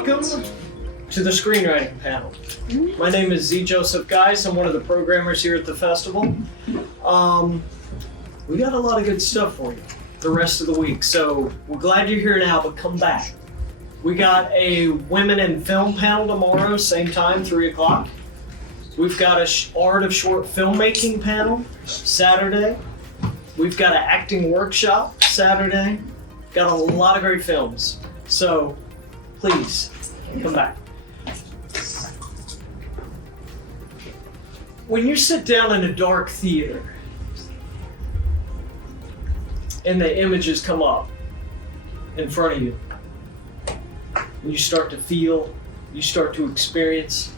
Welcome to the screenwriting panel. My name is Z. Joseph Geis. I'm one of the programmers here at the festival. We got a lot of good stuff for you the rest of the week, so we're glad you're here now, but come back. We got a women in film panel tomorrow, same time, 3 o'clock. We've got a art of short filmmaking panel Saturday. We've got an acting workshop Saturday. Got a lot of great films, so please come back. When you sit down in a dark theater and the images come up in front of you, and you start to feel, you start to experience,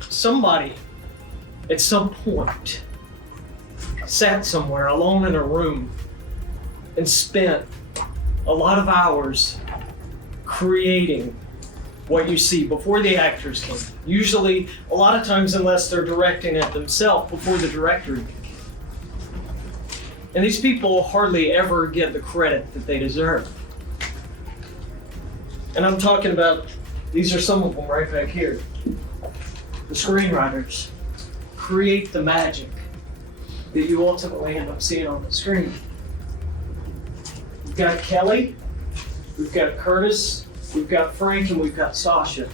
somebody at some point sat somewhere alone in a room and spent a lot of hours creating what you see before the actors came. Usually, a lot of times, unless they're directing it themselves, before the director even came. And these people hardly ever get the credit that they deserve. And I'm talking about, these are some of them right back here. The screenwriters create the magic that you ultimately end up seeing on the screen. We've got Kelly, we've got Curtis, we've got Frank, and we've got Sasha.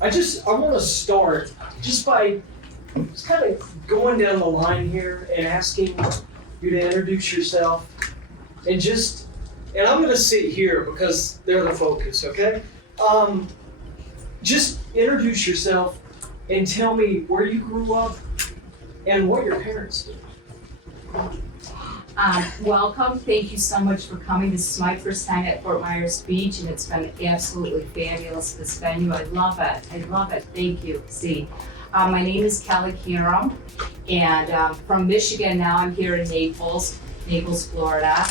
I want to start just by kind of going down the line here and asking you to introduce yourself and I'm going to sit here because they're the focus, okay? Just introduce yourself and tell me where you grew up and what your parents did. Welcome. Thank you so much for coming. This is my first time at Fort Myers Beach, and it's been absolutely fabulous, this venue. I love it. I love it. Thank you, Z. My name is Kelly Kiram, and from Michigan. Now I'm here in Naples, Florida.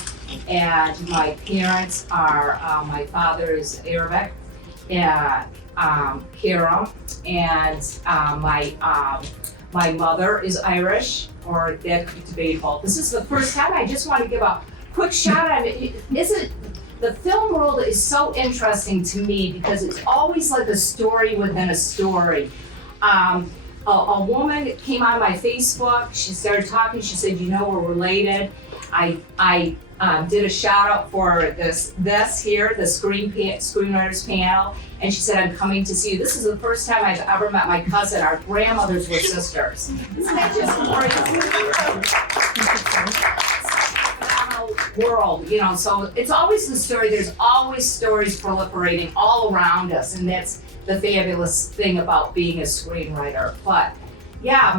And my parents are, my father is Arabic, Kiram, and my mother is Irish, or that could be debatable. This is the first time. I just want to give a quick shout out. The film world is so interesting to me because it's always like a story within a story. A woman came on my Facebook. She started talking. She said, "You know, we're related." I did a shout out for this here, the Screenwriters panel, and she said, "I'm coming to see you." This is the first time I've ever met my cousin. Our grandmothers were sisters. Isn't that just great? World, you know, so it's always the story. There's always stories proliferating all around us, and that's the fabulous thing about being a screenwriter. But yeah,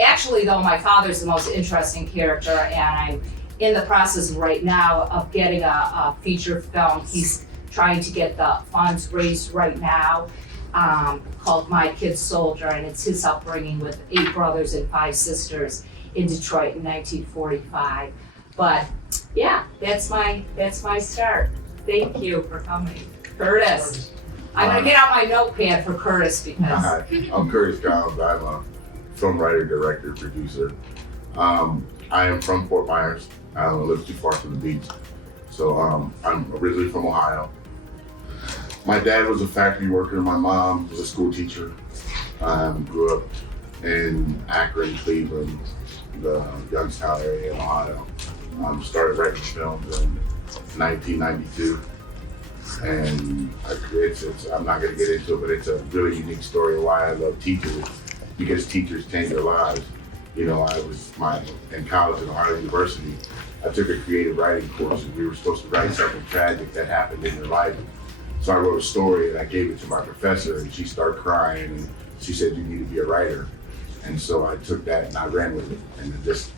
actually though, my father's the most interesting character, and I'm in the process right now of getting a feature film. He's trying to get the funds raised right now, called My Kid Soldier, and it's his upbringing with 8 brothers and 5 sisters in Detroit in 1945. But yeah, that's my start. Thank you for coming. Curtis. I'm gonna get out my notepad for Curtis because Hi, I'm Curtis Giles. I'm a film writer, director, producer. I am from Fort Myers. I don't live too far from the beach. So I'm originally from Ohio. My dad was a factory worker. My mom was a school teacher. Grew up in Akron, Cleveland, the Youngstown area in Ohio. Started writing films in 1992. And I'm not going to get into it, but it's a really unique story of why I love teachers, because teachers change their lives. You know, in college at Ohio University, I took a creative writing course, and we were supposed to write something tragic that happened in your life. So I wrote a story and I gave it to my professor, and she started crying, and she said, "You need to be a writer." And so I took that and I ran with it, and just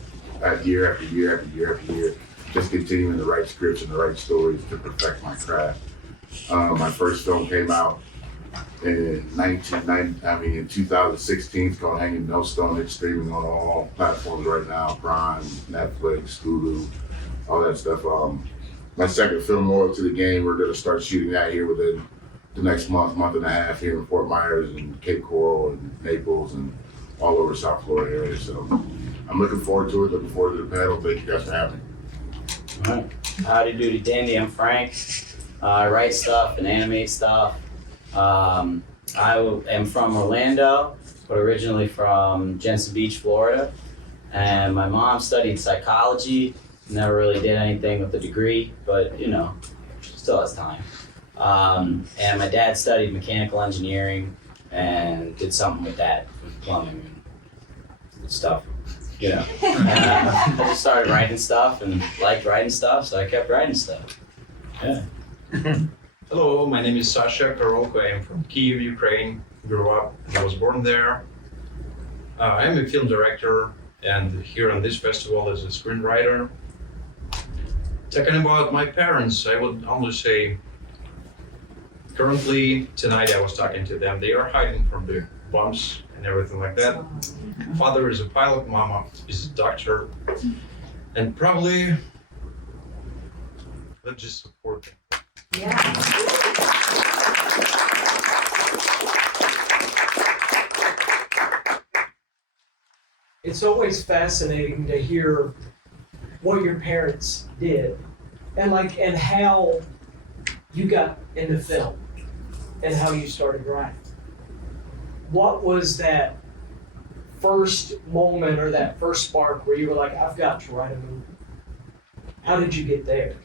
year after year after year after year, just continuing to write scripts and to write stories to perfect my craft. My first film came out in 2016. It's called Hanging No Stone. It's streaming on all platforms right now: Prime, Netflix, Hulu, all that stuff. My second film, Loyal to the Game, we're gonna start shooting that here within the next month and a half here in Fort Myers and Cape Coral and Naples and all over South Florida area. So I'm looking forward to it, looking forward to the panel. Thank you guys for having me. All right. Howdy doody dandy, I'm Frank. I write stuff and animate stuff. I am from Orlando, but originally from Jensen Beach, Florida. And my mom studied psychology, never really did anything with a degree, but you know, still has time. And my dad studied mechanical engineering and did something with that, with plumbing and stuff, you know. And, I just started writing stuff and liked writing stuff, so I kept writing stuff. Yeah. Hello, my name is Sasha Karolko. I am from Kyiv, Ukraine. Grew up, I was born there. I am a film director and here on this festival as a screenwriter. Talking about my parents, I would only say currently tonight I was talking to them. They are hiding from the bombs and everything like that. Father is a pilot, mama is a doctor, and probably let's just support them. Yeah. It's always fascinating to hear what your parents did and how you got into film and how you started writing. What was that first moment or that first spark where you were like, I've got to write a movie? How did you get there?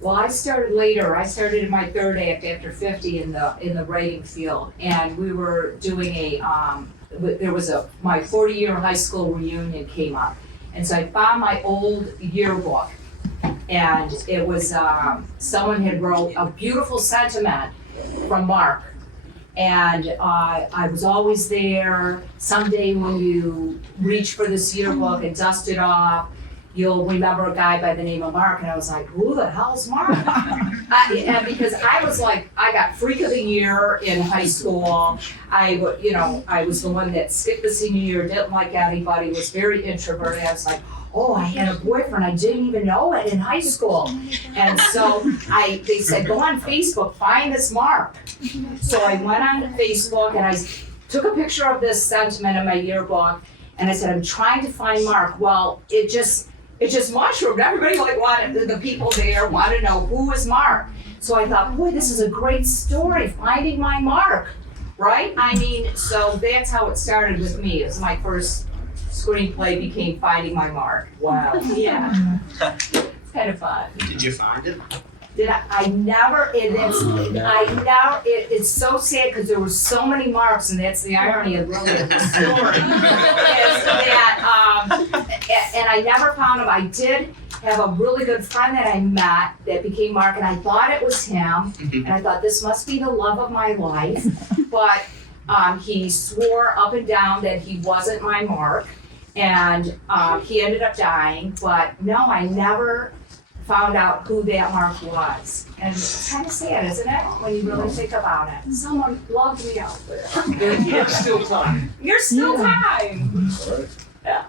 Well, I started later. I started in my third act after 50 in the writing field, and we were doing my 40-year high school reunion came up, and so I found my old yearbook, and it was someone had wrote a beautiful sentiment from Mark, and I was always there. Someday when you reach for this yearbook and dust it off, you'll remember a guy by the name of Mark, and I was like, who the hell's Mark? And because I was like, I got Freak of the Year in high school. I was the one that skipped the senior year, didn't like anybody, was very introverted. I was like, oh, I had a boyfriend, I didn't even know it in high school. And so they said, go on Facebook, find this Mark. So I went on Facebook and I took a picture of this sentiment in my yearbook, and I said, I'm trying to find Mark. Well, it just mushroomed. Everybody the people there wanted to know who is Mark. So I thought, boy, this is a great story, finding my Mark, right? I mean, so that's how it started with me. It was my first screenplay became Finding My Mark. Wow. Yeah. It's kind of fun. Did you find it? It's so sad because there were so many marks, and that's the irony of really of the story. And I never found him. I did have a really good friend that I met that became Mark, and I thought it was him, and I thought this must be the love of my life, but he swore up and down that he wasn't my Mark, and he ended up dying, but no, I never found out who that Mark was. And it's kind of sad, isn't it? When you really think about it. Someone loved me out there. There's still time. You're still time. All right. Yeah.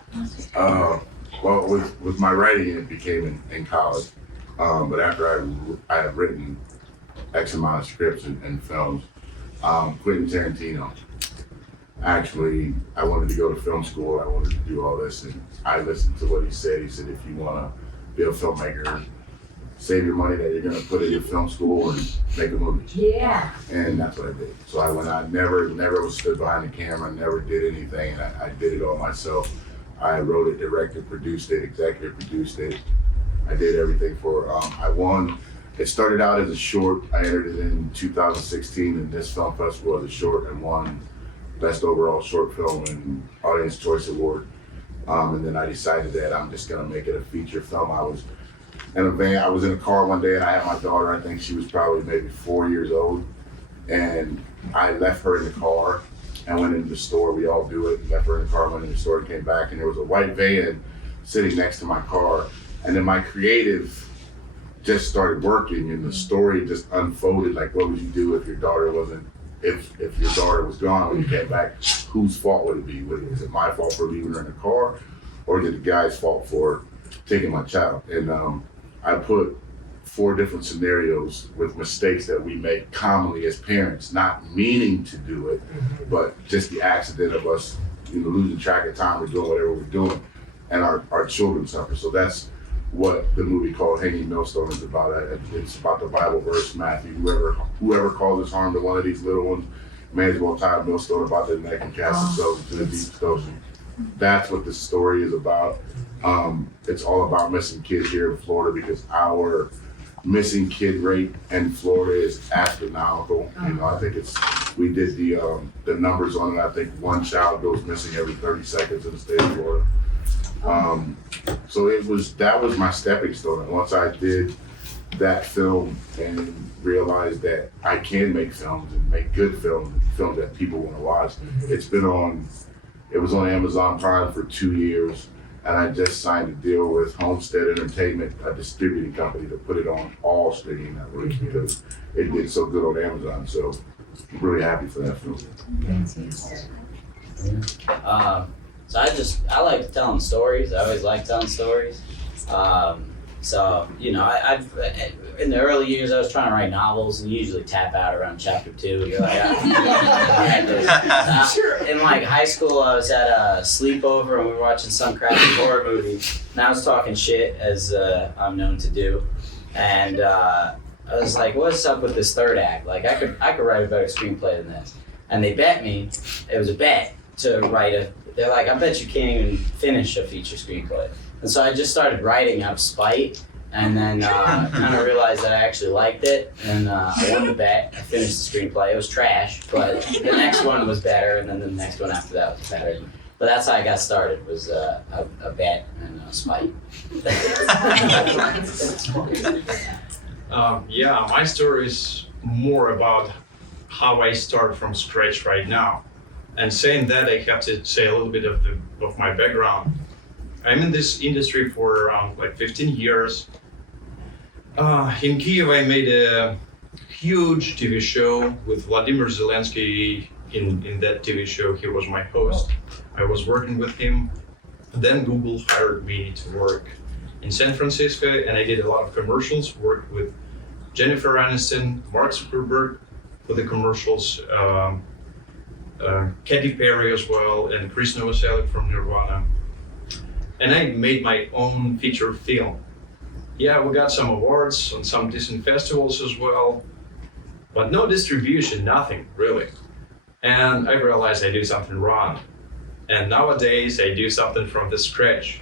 Well, with my writing, it became in college. But after I had written X amount of scripts and films, Quentin Tarantino. Actually, I wanted to go to film school. I wanted to do all this, and I listened to what he said. He said, if you want to be a filmmaker, save your money that you're going to put into film school and make a movie. Yeah. And that's what I did. So I went out, never was stood behind the camera, never did anything, and I did it all myself. I wrote it, directed, produced it, executive produced it. I did everything for I won. It started out as a short. I entered it in 2016 in this film festival as a short and won Best Overall Short Film and Audience Choice Award. And then I decided that I'm just gonna make it a feature film. I was in a van, I was in a car one day and I had my daughter, I think she was probably maybe 4 years old. And I left her in the car and went into the store. We all do it. Left her in the car, went in the store, came back, and there was a white van sitting next to my car. And then my creative just started working and the story just unfolded. Like, what would you do if your daughter wasn't, if your daughter was gone when you came back? Whose fault would it be? Was it my fault for leaving her in the car, or is it the guy's fault for taking my child? And I put 4 different scenarios with mistakes that we make commonly as parents, not meaning to do it, but just the accident of us, losing track of time or doing whatever we're doing, and our children suffer. So that's what the movie called Hanging Millstone is about. It's about the Bible verse, Matthew, whoever causes harm to one of these little ones, may as well tie a millstone about their neck and cast themselves into the deep ocean. That's what the story is about. It's all about missing kids here in Florida because our missing kid rate in Florida is astronomical. I think we did the numbers on it. I think 1 child goes missing every 30 seconds in the state of Florida. So that was my stepping stone. And once I did that film and realized that I can make films and make good films that people want to watch, it was on Amazon Prime for 2 years. And I just signed a deal with Homestead Entertainment, a distributing company, to put it on all streaming networks because it did so good on Amazon. So I'm really happy for that film. So I like telling stories. I always like telling stories. So I've in the early years I was trying to write novels, and you usually tap out around chapter 2. You're like, in like high school, I was at a sleepover and we were watching some crappy horror movie, and I was talking shit as I'm known to do, and I was like, "What's up with this third act? Like, I could write a better screenplay than this." And they bet me. It was a bet to write They're like, "I bet you can't even finish a feature screenplay." And so I just started writing out of spite, and then kind of realized that I actually liked it, and I won the bet. I finished the screenplay. It was trash, but the next one was better, and then the next one after that was better. But that's how I got started, was a bet and a spite. My story is more about how I start from scratch right now. And saying that, I have to say a little bit of my background. I'm in this industry for around 15 years. In Kiev, I made a huge TV show with Vladimir Zelensky. In that TV show, he was my host. I was working with him. Then Google hired me to work in San Francisco, and I did a lot of commercials, worked with Jennifer Aniston, Mark Zuckerberg for the commercials, Katy Perry as well, and Chris Novoselic from Nirvana. And I made my own feature film. Yeah, we got some awards on some decent festivals as well, but no distribution, nothing really. And I realized I do something wrong. And nowadays I do something from the scratch.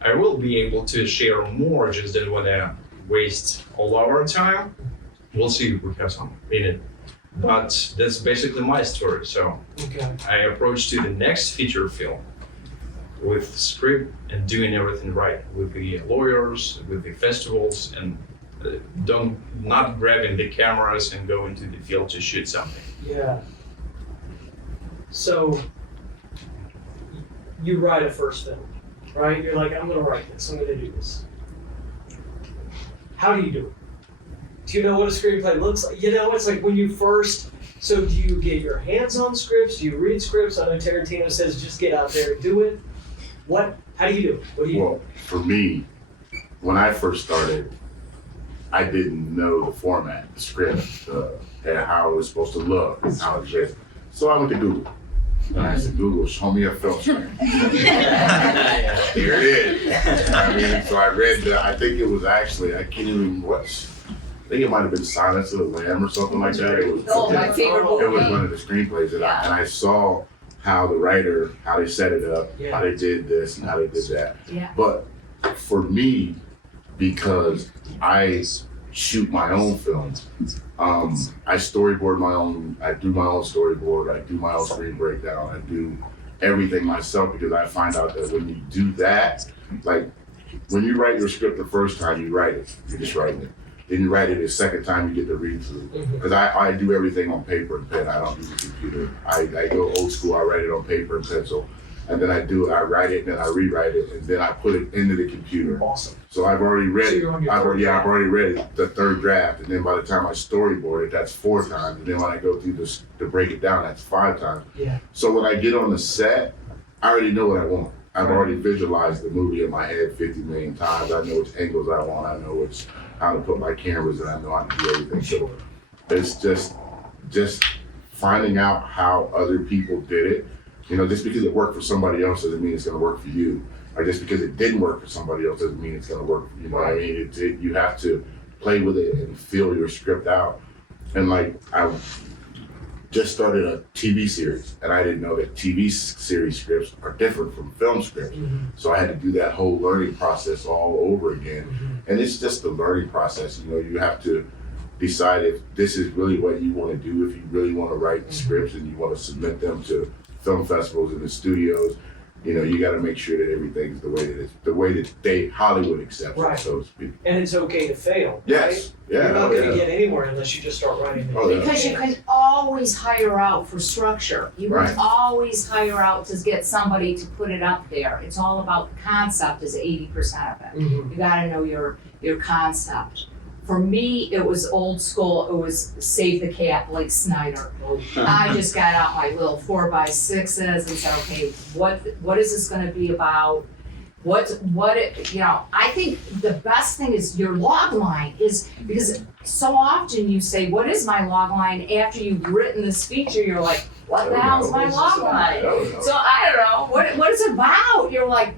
I will be able to share more, just don't want to waste all our time. We'll see if we have some in it. But that's basically my story. So I approached to the next feature film with script and doing everything right with the lawyers, with the festivals, and not grabbing the cameras and go into the field to shoot something. Yeah. So you write a first film, right? You're like, I'm gonna write this, I'm gonna do this. How do you do it? Do you know what a screenplay looks like? It's like when you first, so do you get your hands on scripts? Do you read scripts? I know Tarantino says just get out there and do it. How do you do it? What do you Well, for me, when I first started, I didn't know the format, the script, and how it was supposed to look, and how it was. So I went to Google. And I said, Google, show me a film script. Here it is. So I read I think it was actually, I can't even watch. I think it might have been Silence of the Lamb or something like that. It was, my favorite movie. It was one of the screenplays, and I saw how the writer, how they set it up, how they did this and how they did that. Yeah. But for me, because I shoot my own films, I storyboard my own, I do my own storyboard, I do my own screen breakdown, I do everything myself, because I find out that when you do that, like when you write your script the first time you write it, you're just writing it. Then you write it the second time you get to read through. Because I do everything on paper and pen. I don't do the computer. I go old school. I write it on paper and pencil. And then I write it, and then I rewrite it, and then I put it into the computer. Awesome. So I've already read So it. you're on your I've third draft. already read it, the third draft. And then by the time I storyboard it, that's 4 times. And then when I go through this to break it down, that's 5 times. Yeah. So when I get on the set, I already know what I want. I've already visualized the movie in my head 50 million times. I know which angles I want. I know how to put my cameras, and I know how to do everything. So it's just finding out how other people did it. You know, just because it worked for somebody else doesn't mean it's going to work for you. Or just because it didn't work for somebody else doesn't mean it's going to work. You know what I mean? You have to play with it and feel your script out. And like, I just started a TV series, and I didn't know that TV series scripts are different from film scripts. So I had to do that whole learning process all over again. And it's just the learning process. You know, you have to decide if this is really what you want to do, if you really want to write scripts and you want to submit them to film festivals and the studios. You know, you got to make sure that everything's the way that Hollywood accepts it, so to speak. And it's okay to fail. Yes. Right? Yeah. You're not going to get anywhere unless you just start writing it. Oh, yeah. Because you can always hire out for structure. You can Right. always hire out to get somebody to put it up there. It's all about the concept is 80% of it. You gotta know your concept. For me, it was old school. It was Save the Cat, Blake Snyder. I just got out my little 4x6s and said, okay, what is this going to be about? I think the best thing is your log line is, because so often you say, what is my log line? After you've written this feature, you're like, what the hell's my log line? So I don't know, what is it about? You're like,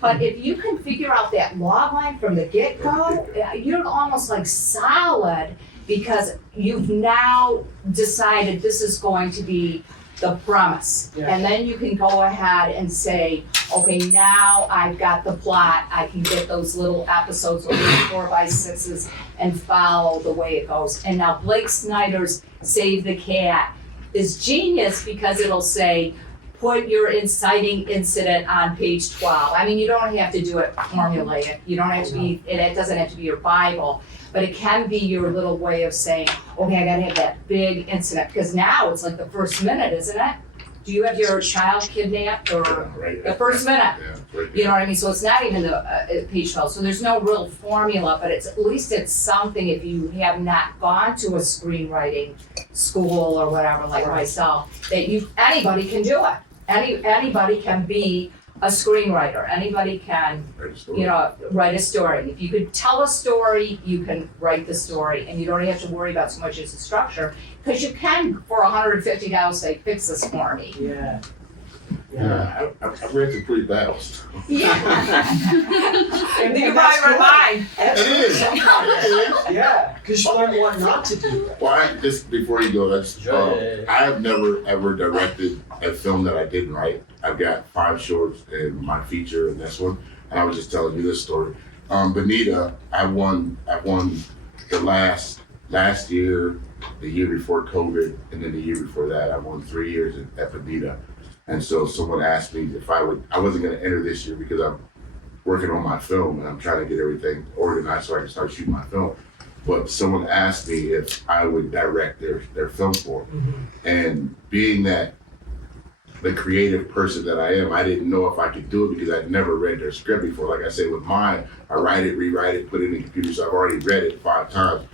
but if you can figure out that log line from the get-go, you're almost like solid, because you've now decided this is going to be the premise. Yeah. And then you can go ahead and say, okay, now I've got the plot. I can get those little episodes with 4x6s and follow the way it goes. And now Blake Snyder's Save the Cat is genius, because it'll say, put your inciting incident on page 12. I mean, you don't have to do it formulated. You don't have to be, it doesn't have to be your Bible, but it can be your little way of saying, okay, I gotta have that big incident, because now it's like the first minute, isn't it? Do you have your child kidnapped, or the first minute? Yeah, right. You know what I mean? So it's not even the page 12. So there's no real formula, but at least it's something, if you have not gone to a screenwriting school or whatever, like myself, that anybody can do it. Anybody can be a screenwriter. Anybody can, write a story. If you could tell a story, you can write the story, and you don't have to worry about so much as the structure, because you can, for $150, say, fix this for me. Yeah. Yeah, I've read some pretty bad stuff. Yeah. And You that's might remind. That's It is. Yeah, because you learn what not to do. Well, just before you go, I have never ever directed a film that I didn't write. I've got 5 shorts and my feature and this one, and I was just telling you this story. Bonita, I won the last year, the year before COVID, and then the year before that. I won 3 years at Bonita. And so someone asked me if I wasn't going to enter this year because I'm working on my film and I'm trying to get everything organized so I can start shooting my film. But someone asked me if I would direct their film for them. And being that the creative person that I am, I didn't know if I could do it because I'd never read their script before. Like I said, with mine, I write it, rewrite it, put it in the computer. So I've already read it 5 times.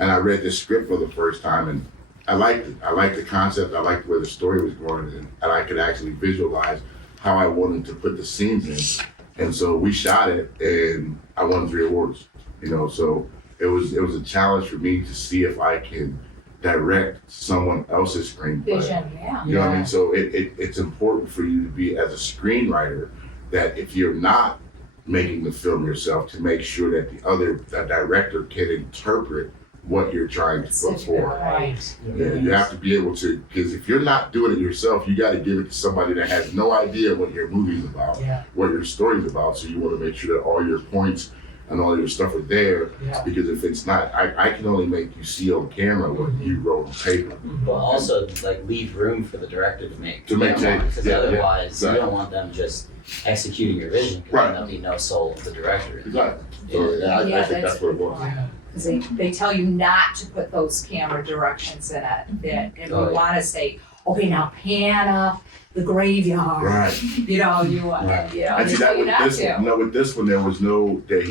And I read the script for the first time, and I liked it. I liked the concept. I liked where the story was going, and I could actually visualize how I wanted to put the scenes in. And so we shot it, and I won 3 awards. So it was a challenge for me to see if I can direct someone else's screenplay. Vision, yeah. You know what I mean? So it's important for you to be, as a screenwriter, that if you're not making the film yourself, to make sure that the director can interpret what you're trying to put forward. Right. Yeah, you have to be able to, because if you're not doing it yourself, you got to give it to somebody that has no idea what your movie's about, what your story's about. So you want to make sure that all your points and all your stuff are there. Yeah. Because if it's not, I can only make you see on camera what you wrote on paper. But also, like, leave room for the director to make changes. because otherwise exactly. you don't want them just executing your vision, because then there'll be no soul of the director. Exactly. So I think that's what it was. Because they tell you not to put those camera directions in it. And we want to say, okay, now pan up the graveyard. Right. And Actually, with this one, there was no, they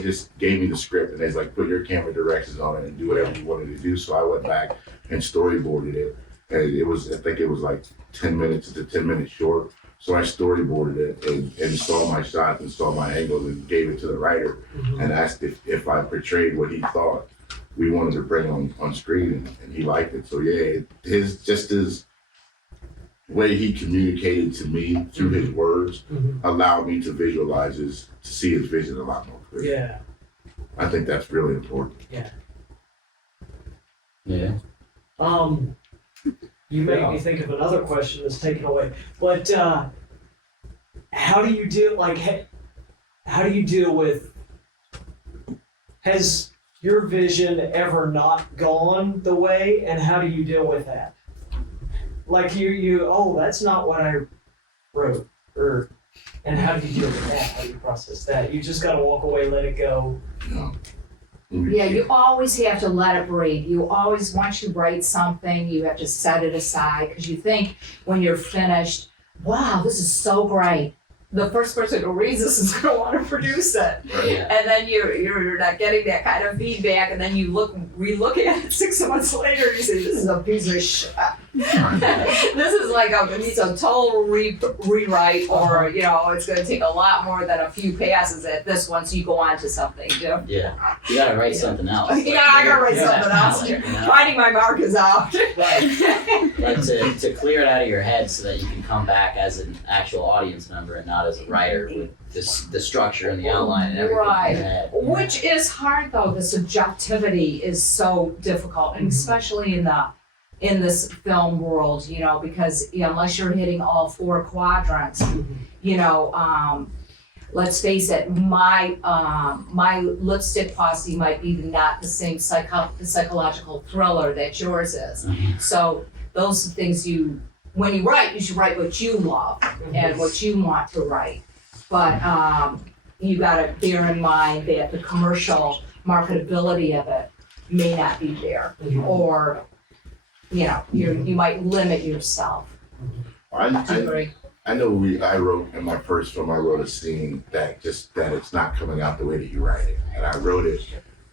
just gave me the script and they was like, put your camera directions on it and do whatever you wanted to do. So I went back and storyboarded it. And I think it was like 10 minutes. It's a 10-minute short. So I storyboarded it and saw my shots and saw my angles and gave it to the writer and asked if I portrayed what he thought we wanted to bring on screen, and he liked it. So yeah, his way he communicated to me through his words allowed me to to see his vision a lot more clearly. Yeah. I think that's really important. Yeah. You made me think of another question that's taken away. But how do you deal with, has your vision ever not gone the way, and how do you deal with that? Like that's not what I wrote, and how do you deal with that? How do you process that? You just gotta walk away, let it go. Yeah, you always have to let it breathe. You always, once you write something, you have to set it aside because you think when you're finished, wow, this is so great. The first person who reads this is going to want to produce it. Yeah. And then you're not getting that kind of feedback, and then you re-look at it 6 months later and you say, this is a piece of shit. This is like it needs a total rewrite, or it's going to take a lot more than a few passes at this one, so you go on to something new. Yeah. You gotta write something else. Yeah, I gotta write something else. Like, Finding my mark is out. Like to clear it out of your head so that you can come back as an actual audience member and not as a writer with the structure and the outline and everything in your head. Which is hard though. The subjectivity is so difficult, and especially in this film world, because unless you're hitting all 4 quadrants, let's face it, my Lipstick Posse might be not the same psychological thriller that yours is. So those are things when you write, you should write what you love and what you want to write. But you gotta bear in mind that the commercial marketability of it may not be there, or you might limit yourself. I know I wrote in my first film, I wrote a scene that it's not coming out the way that you write it. And I wrote it,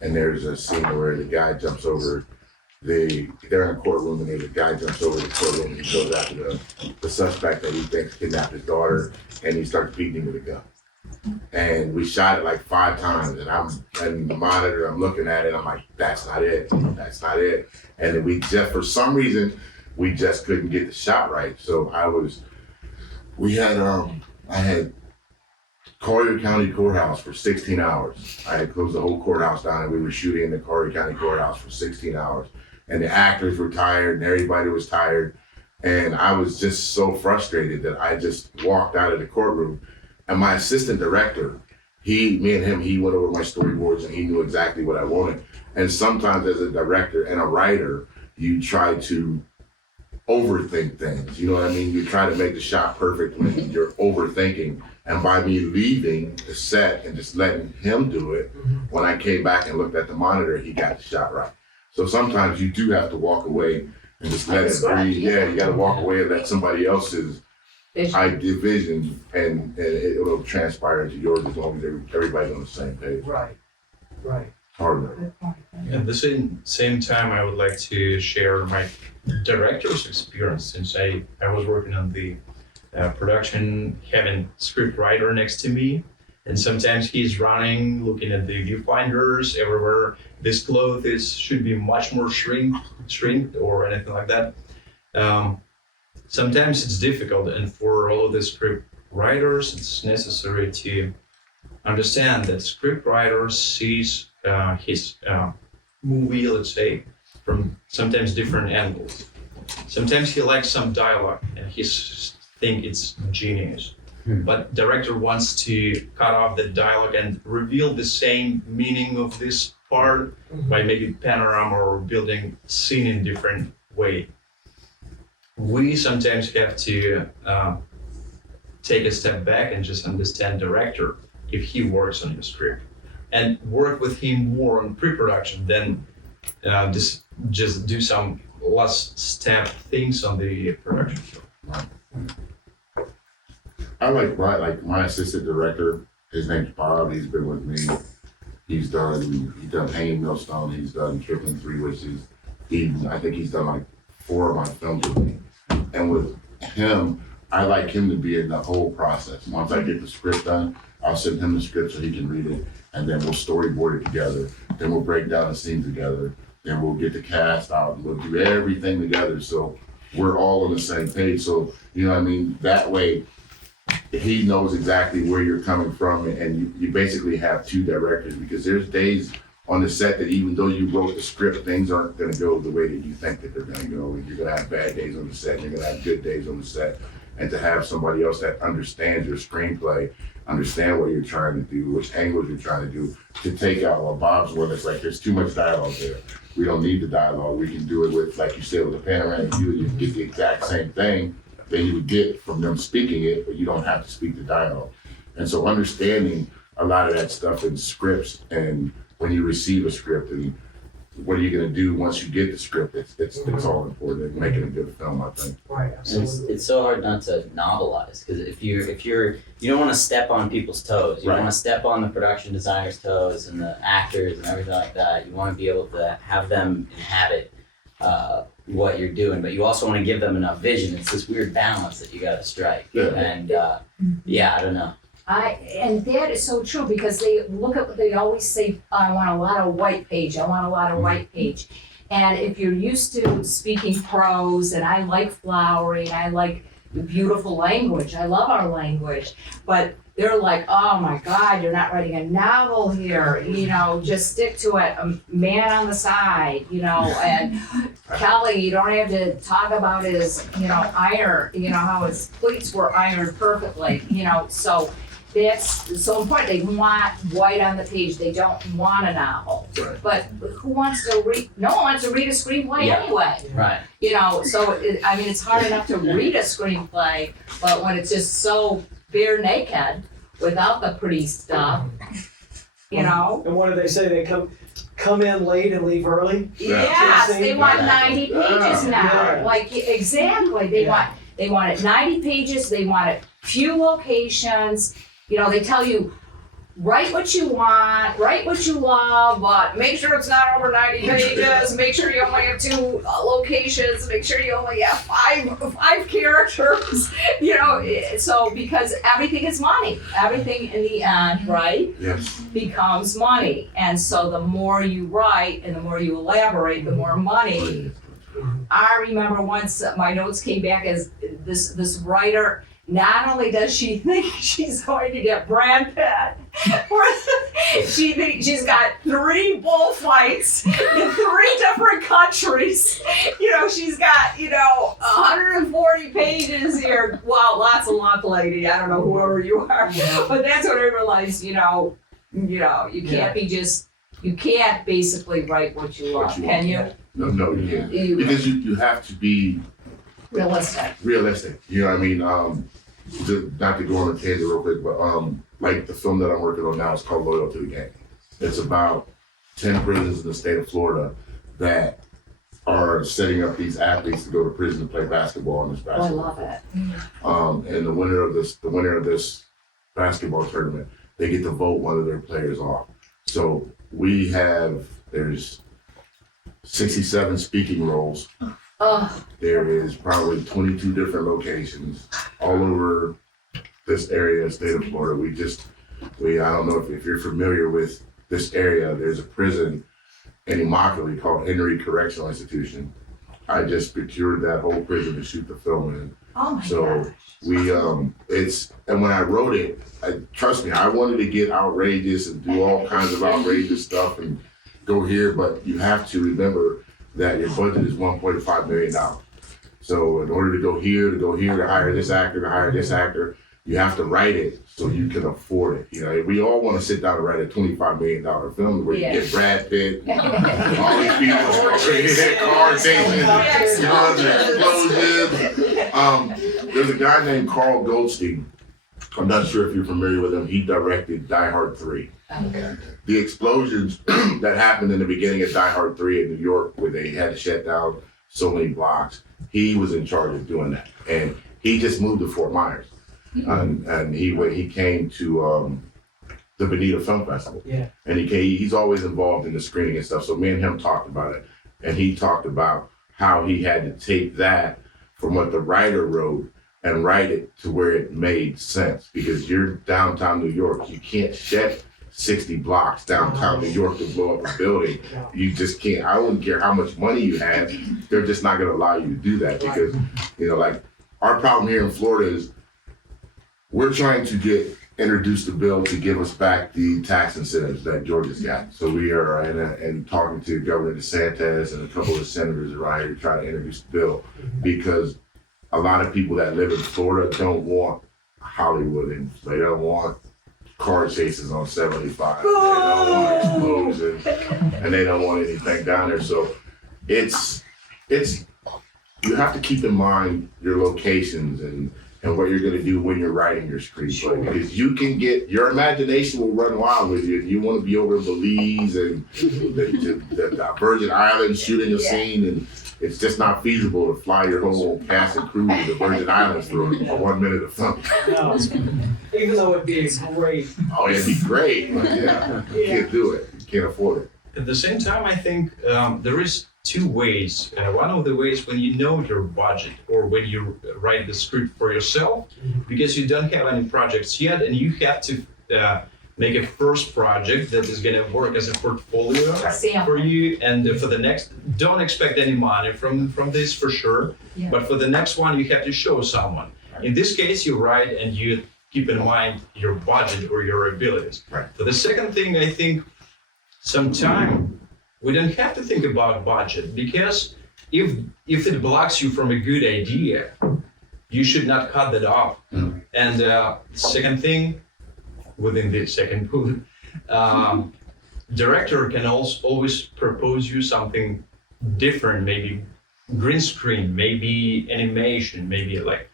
and there's a scene where the guy jumps over, they're in a courtroom, and the guy jumps over the courtroom, and he goes after the suspect that he thinks kidnapped his daughter, and he starts beating him with a gun. And we shot it like 5 times, and I'm in the monitor, I'm looking at it, I'm like, that's not it. And then for some reason, we just couldn't get the shot right. So I had Collier County Courthouse for 16 hours. I had closed the whole courthouse down, and we were shooting in the Collier County Courthouse for 16 hours. And the actors were tired, and everybody was tired. And I was just so frustrated that I just walked out of the courtroom. And my assistant director, me and him, he went over my storyboards, and he knew exactly what I wanted. And sometimes as a director and a writer, you try to overthink things. You know what I mean? You try to make the shot perfect when you're overthinking. And by me leaving the set and just letting him do it, when I came back and looked at the monitor, he got the shot right. So sometimes you do have to walk away and just let it breathe. Yeah, you got to walk away and let somebody else's vision, and it'll transpire into yours as long as everybody's on the same page. Right. Hard. At the same time, I would like to share my director's experience, since I was working on the production, having script writer next to me, and sometimes he's running, looking at the viewfinders everywhere. This cloth should be much more shrinked or anything like that. Sometimes it's difficult, and for all of the script writers, it's necessary to understand that script writer sees his movie, let's say, from sometimes different angles. Sometimes he likes some dialogue and he think it's genius. But director wants to cut off the dialogue and reveal the same meaning of this part by maybe panorama or building scene in different way. We sometimes have to take a step back and just understand director if he works on the script, and work with him more on pre-production than just do some last step things on the production show. I like my assistant director. His name's Bob. He's been with me. He's done Hanging Millstone. He's done Tripling 3 Wishes. I think he's done like 4 of my films with me. And with him, I like him to be in the whole process. Once I get the script done, I'll send him the script so he can read it, and then we'll storyboard it together. Then we'll break down the scenes together. Then we'll get the cast out, and we'll do everything together so we're all on the same page. So, you know what I mean? That way, he knows exactly where you're coming from, and you basically have two directors, because there's days on the set that even though you wrote the script, things aren't going to go the way that you think that they're going to go. And you're going to have bad days on the set, and you're going to have good days on the set. And to have somebody else that understands your screenplay, understand what you're trying to do, which angles you're trying to do, to take out, well, Bob's one that's like, there's too much dialogue there. We don't need the dialogue. We can do it with, like you said, with a panoramic view. You can get the exact same thing that you would get from them speaking it, but you don't have to speak the dialogue. And so understanding a lot of that stuff in scripts, and when you receive a script, and what are you going to do once you get the script, it's all important in making a good film, I think. Right, It's so hard not to novelize, because if you don't want to step on people's toes. You don't want to step on the production designer's toes and the actors and everything like that. You want to be able to have them inhabit what you're doing, but you also want to give them enough vision. It's this weird balance that you got to strike. Yeah. And I don't know. And that is so true, because they always say, I want a lot of white page, I want a lot of white page. And if you're used to speaking prose, and I like flowering, I like beautiful language, I love our language, but they're like, oh my God, you're not writing a novel here, just stick to it, a man on the side, and Kelly, you don't have to talk about his, iron, how his cleats were ironed perfectly, so that's so important. They want white on the page. They don't want a novel. Right. But who wants to read? No one wants to read a screenplay anyway. Right. So it's hard enough to read a screenplay, but when it's just so bare naked without the pretty stuff, And what do they say? They come in late and leave early? Yes, they want 90 pages now. Yeah. Like, exactly. They want it 90 pages. They want it few locations. They tell you, write what you want, write what you love, but make sure it's not over 90 pages. Make sure you only have 2 locations. Make sure you only have five characters. So because everything is money. Everything in the end, right? Yes. Becomes money. And so the more you write and the more you elaborate, the more money. I remember once my notes came back as this writer. Not only does she think she's going to get Brad Pitt, she thinks she's got 3 bullfights in 3 different countries. She's got, 140 pages here. Well, lots of luck, lady. I don't know whoever you are. But that's when I realized, you can't be you can't basically write what you love, can you? No, you can't. Because you have to be realistic. You know what I mean? Not to go on a tangent real quick, but like the film that I'm working on now is called Loyal to the Game. It's about 10 prisons in the state of Florida that are setting up these athletes to go to prison to play basketball in this basketball. I love it. And the winner of this basketball tournament, they get to vote one of their players off. So there's 67 speaking roles. There is probably 22 different locations all over this area, state of Florida. I don't know if you're familiar with this area. There's a prison in Immokalee called Henry Correctional Institution. I just procured that whole prison to shoot the film in. Oh my God. And when I wrote it, trust me, I wanted to get outrageous and do all kinds of outrageous stuff and go here, but you have to remember that your budget is $1.5 million. So in order to go here, to hire this actor, you have to write it so you can afford it. We all want to sit down and write a $25 million film where you get Brad Pitt, all these people, car chases, explosions. There's a guy named Carl Goldstein. I'm not sure if you're familiar with him. He directed Die Hard 3. Okay. The explosions that happened in the beginning of Die Hard 3 in New York, where they had to shut down so many blocks, he was in charge of doing that. And he just moved to Fort Myers. And he came to the Bonita Film Festival. Yeah. And he's always involved in the screening and stuff. So me and him talked about it. And he talked about how he had to take that from what the writer wrote and write it to where it made sense. Because you're downtown New York, you can't shed 60 blocks downtown New York to blow up a building. You just can't. I wouldn't care how much money you had. They're just not going to allow you to do that because, you know, like our problem here in Florida is we're trying to get introduced a bill to give us back the tax incentives that Georgia's got. So we are and talking to Governor DeSantis and a couple of senators around here to try to introduce the bill because a lot of people that live in Florida don't want Hollywood and they don't want car chases on 75. They don't want explosions and they don't want anything down there. So it's you have to keep in mind your locations and what you're gonna do when you're writing your screenplay. Because you can get, your imagination will run wild with you and you wanna be over Belize and the Virgin Islands shooting a scene and it's just not feasible to fly your whole cast and crew to the Virgin Islands for 1 minute of film. No, even though it'd be great. Oh, it'd be great, but yeah, you can't do it. You can't afford it. At the same time, I think there is two ways. One of the ways when you know your budget or when you write the script for yourself, because you don't have any projects yet and you have to make a first project that is going to work as a portfolio for you. And for the next, don't expect any money from this for sure. Yeah. But for the next one, you have to show someone. In this case, you write and you keep in mind your budget or your abilities. Right. For the second thing, I think sometimes we don't have to think about budget because if it blocks you from a good idea, you should not cut that off. Mm-hmm. And second thing, within the second bullet, director can also always propose you something different, maybe green screen, maybe animation, maybe like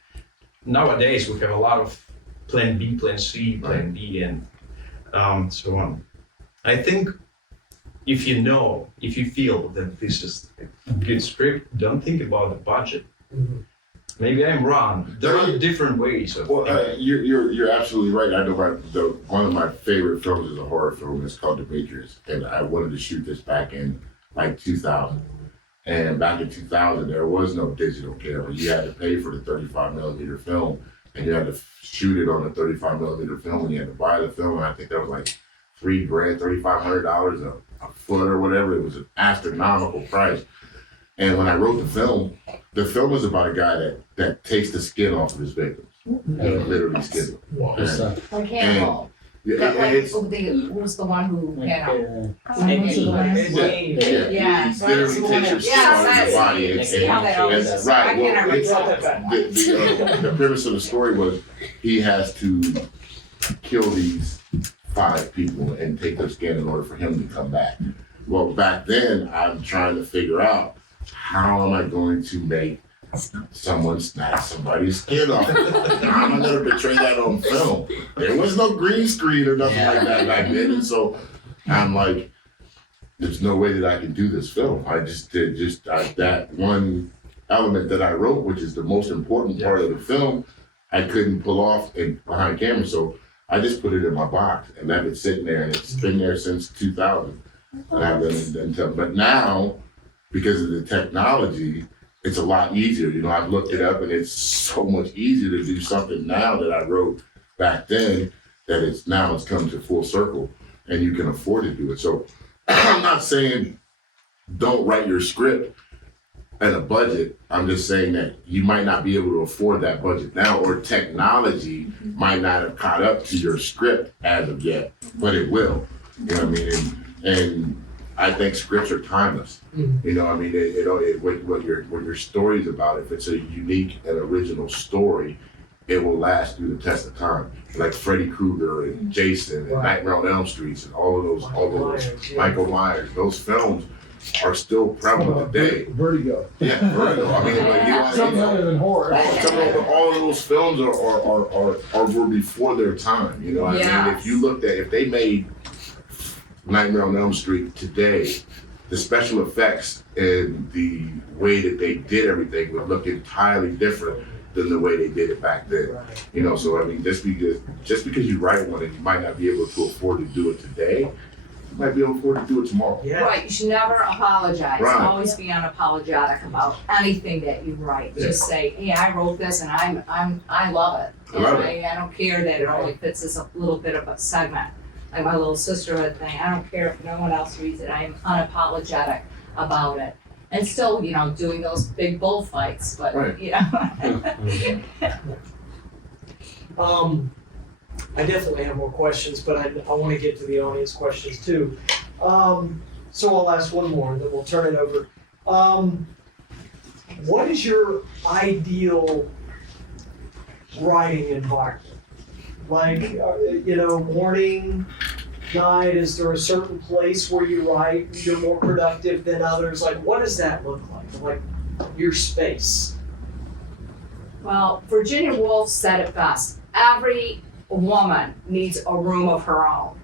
nowadays we have a lot of plan B, plan C, plan D, and so on. I think if you feel that this is a good script, don't think about the budget. Mm-hmm. Maybe I'm wrong. There are different ways of. Well, you're absolutely right. I know one of my favorite films is a horror film. It's called The Matrix, and I wanted to shoot this back in like 2000. And back in 2000, there was no digital camera. You had to pay for the 35 millimeter film, and you had to shoot it on a 35 millimeter film, and you had to buy the film. And I think that was like $3,500 a foot or whatever. It was an astronomical price. And when I wrote the film is about a guy that takes the skin off of his victims. Literally skins them. Wow. Like Hannibal. Who was the one who had he literally takes your skin off your body. The premise of the story was he has to kill these 5 people and take their skin in order for him to come back. Well, back then, I'm trying to figure out how am I going to make someone snatch somebody's skin off? How am I going to portray that on film? There was no green screen or nothing like that back then. And so I'm like, there's no way that I can do this film. I just did that one element that I wrote, which is the most important part of the film, I couldn't pull off behind camera. So I just put it in my box and left it sitting there, and it's been there since 2000. And I've been but now, because of the technology, it's a lot easier. You know, I've looked it up and it's so much easier to do something now that I wrote back then that it's come to full circle and you can afford to do it. So I'm not saying don't write your script at a budget. I'm just saying that you might not be able to afford that budget now, or technology might not have caught up to your script as of yet, but it will. You know what I mean? And I think scripts are timeless. Mm-hmm. You know, I mean, what your story's about, if it's a unique and original story, it will last through the test of time. Like Freddy Krueger and Jason and Nightmare on Elm Street and all of those Michael Myers. Those films are still prevalent today. Vertigo. Yeah, Vertigo. I mean, something other than horror. All of those films were before their time. You know, I mean, if they made Nightmare on Elm Street today, the special effects and the way that they did everything would look entirely different than the way they did it back then. You know, so I mean, just because you write one and you might not be able to afford to do it today, might be able to afford to do it tomorrow. Yeah. Right, you should never apologize. Right. Always be unapologetic about anything that you write. Yeah. Just say, hey, I wrote this and I love it. I love And I don't care that it only fits as a little bit of a segment. Like my little sisterhood thing, I don't care if no one else reads it. I'm unapologetic about it. And still, you know, doing those big bullfights, but Right. you know. I definitely have more questions, but I want to get to the audience questions too. So I'll ask one more, then we'll turn it over. What is your ideal writing environment? Like, you know, morning, night, is there a certain place where you write, you're more productive than others? Like, what does that look like? Like, your space? Well, Virginia Woolf said it best. Every woman needs a room of her own,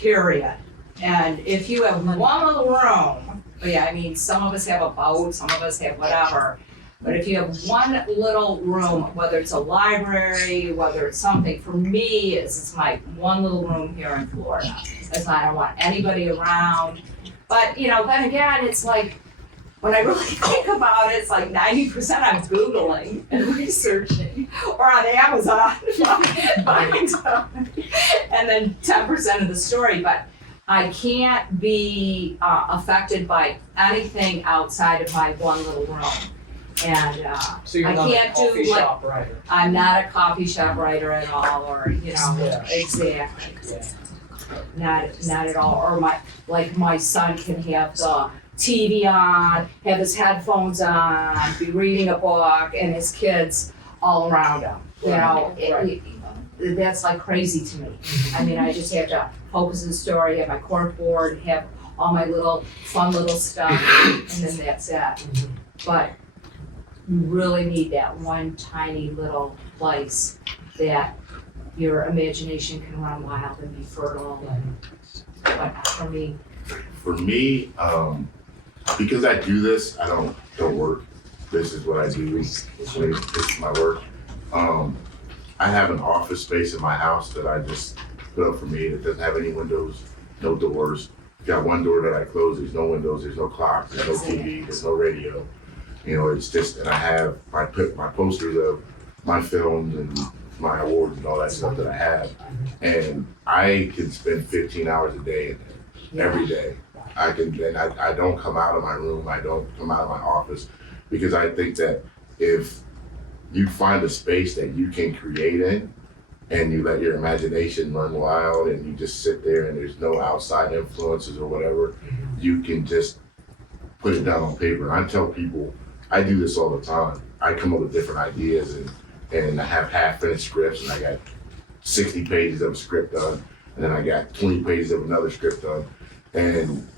period. And if you have one little room, yeah, I mean, some of us have a boat, some of us have whatever. But if you have one little room, whether it's a library, whether it's something, for me, it's my one little room here in Florida. It's not, I don't want anybody around. But, you know, then again, it's like, when I really think about it, it's like 90% I'm Googling and researching, or on Amazon, buying stuff, and then 10% of the story. But I can't be affected by anything outside of my one little room. And So you're I not can't a coffee do, like- shop writer? I'm not a coffee shop writer at all, or, you know, Yeah. exactly. Yeah. Not at all. Or my son can have the TV on, have his headphones on, be reading a book, and his kids all around him. You know, Right. that's like crazy to me. I mean, I just have to focus on the story, have my cork board, have all my little fun little stuff, and then that's it. But you really need that one tiny little place that your imagination can run wild and be fertile. But for me, For me, because I do this, I don't work. This is what I do. This is my work. I have an office space in my house that I just put up for me. It doesn't have any windows, no doors. Got one door that I close. There's no windows. There's no clock. There's no TV. There's no radio. You know, it's just, and I put my posters of my films and my awards and all that stuff that I have. And I can spend 15 hours a day in there, every day. I don't come out of my room. I don't come out of my office, because I think that if you find a space that you can create in, and you let your imagination run wild, and you just sit there and there's no outside influences or whatever, you can just put it down on paper. And I tell people, I do this all the time. I come up with different ideas and I have half finished scripts, and I got 60 pages of a script done, and then I got 20 pages of another script done. And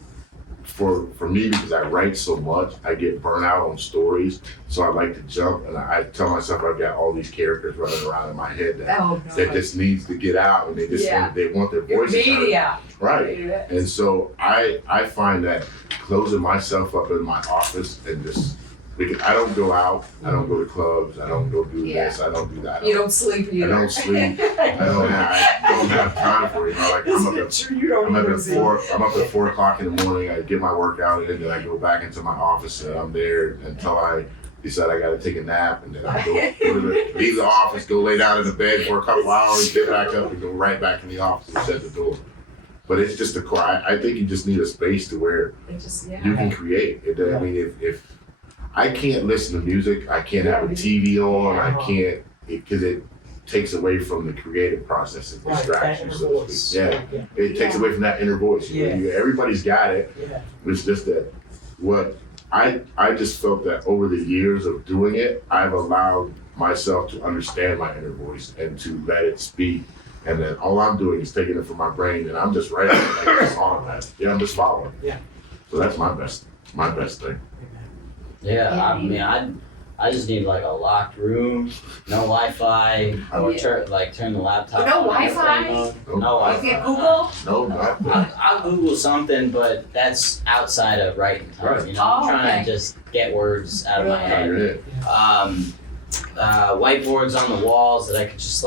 for me, because I write so much, I get burnt out on stories. So I like to jump, and I tell myself I've got all these characters running around in my head that just needs to get out, and they just they want their voices heard. media. Right. And so I find that closing myself up in my office and just, because I don't go out, I don't go to clubs, I don't go do this, I don't do that. You don't sleep I either. don't sleep. I don't have time for it. You know, like I'm up at 4 o'clock in the morning. I get my workout in, and then I go back into my office, and I'm there until I decide I got to take a nap, and then I leave the office, go lay down in the bed for a couple hours, get back up, and go right back in the office and shut the door. But it's just a core. I think you just need a space to where you can create. I mean, if I can't listen to music, I can't have a TV on, I can't, because it takes away from the creative process and distractions, so to speak. It takes away from that inner voice. Everybody's got it. It's just that what I just felt that over the years of doing it, I've allowed myself to understand my inner voice and to let it speak. And then all I'm doing is taking it from my brain, and I'm just writing it like a song. I'm just following. So that's my best thing. Yeah, I mean, I just need like a locked room, no Wi-Fi, or turn the laptop. No on Wi-Fi? airplane mode. No You Wi-Fi. can't Google? No, not I'll Google something, but that's outside of writing time. Right. You know, I'm Oh, trying okay. to just get words out of my out of your head. head. Whiteboards on the walls that I could just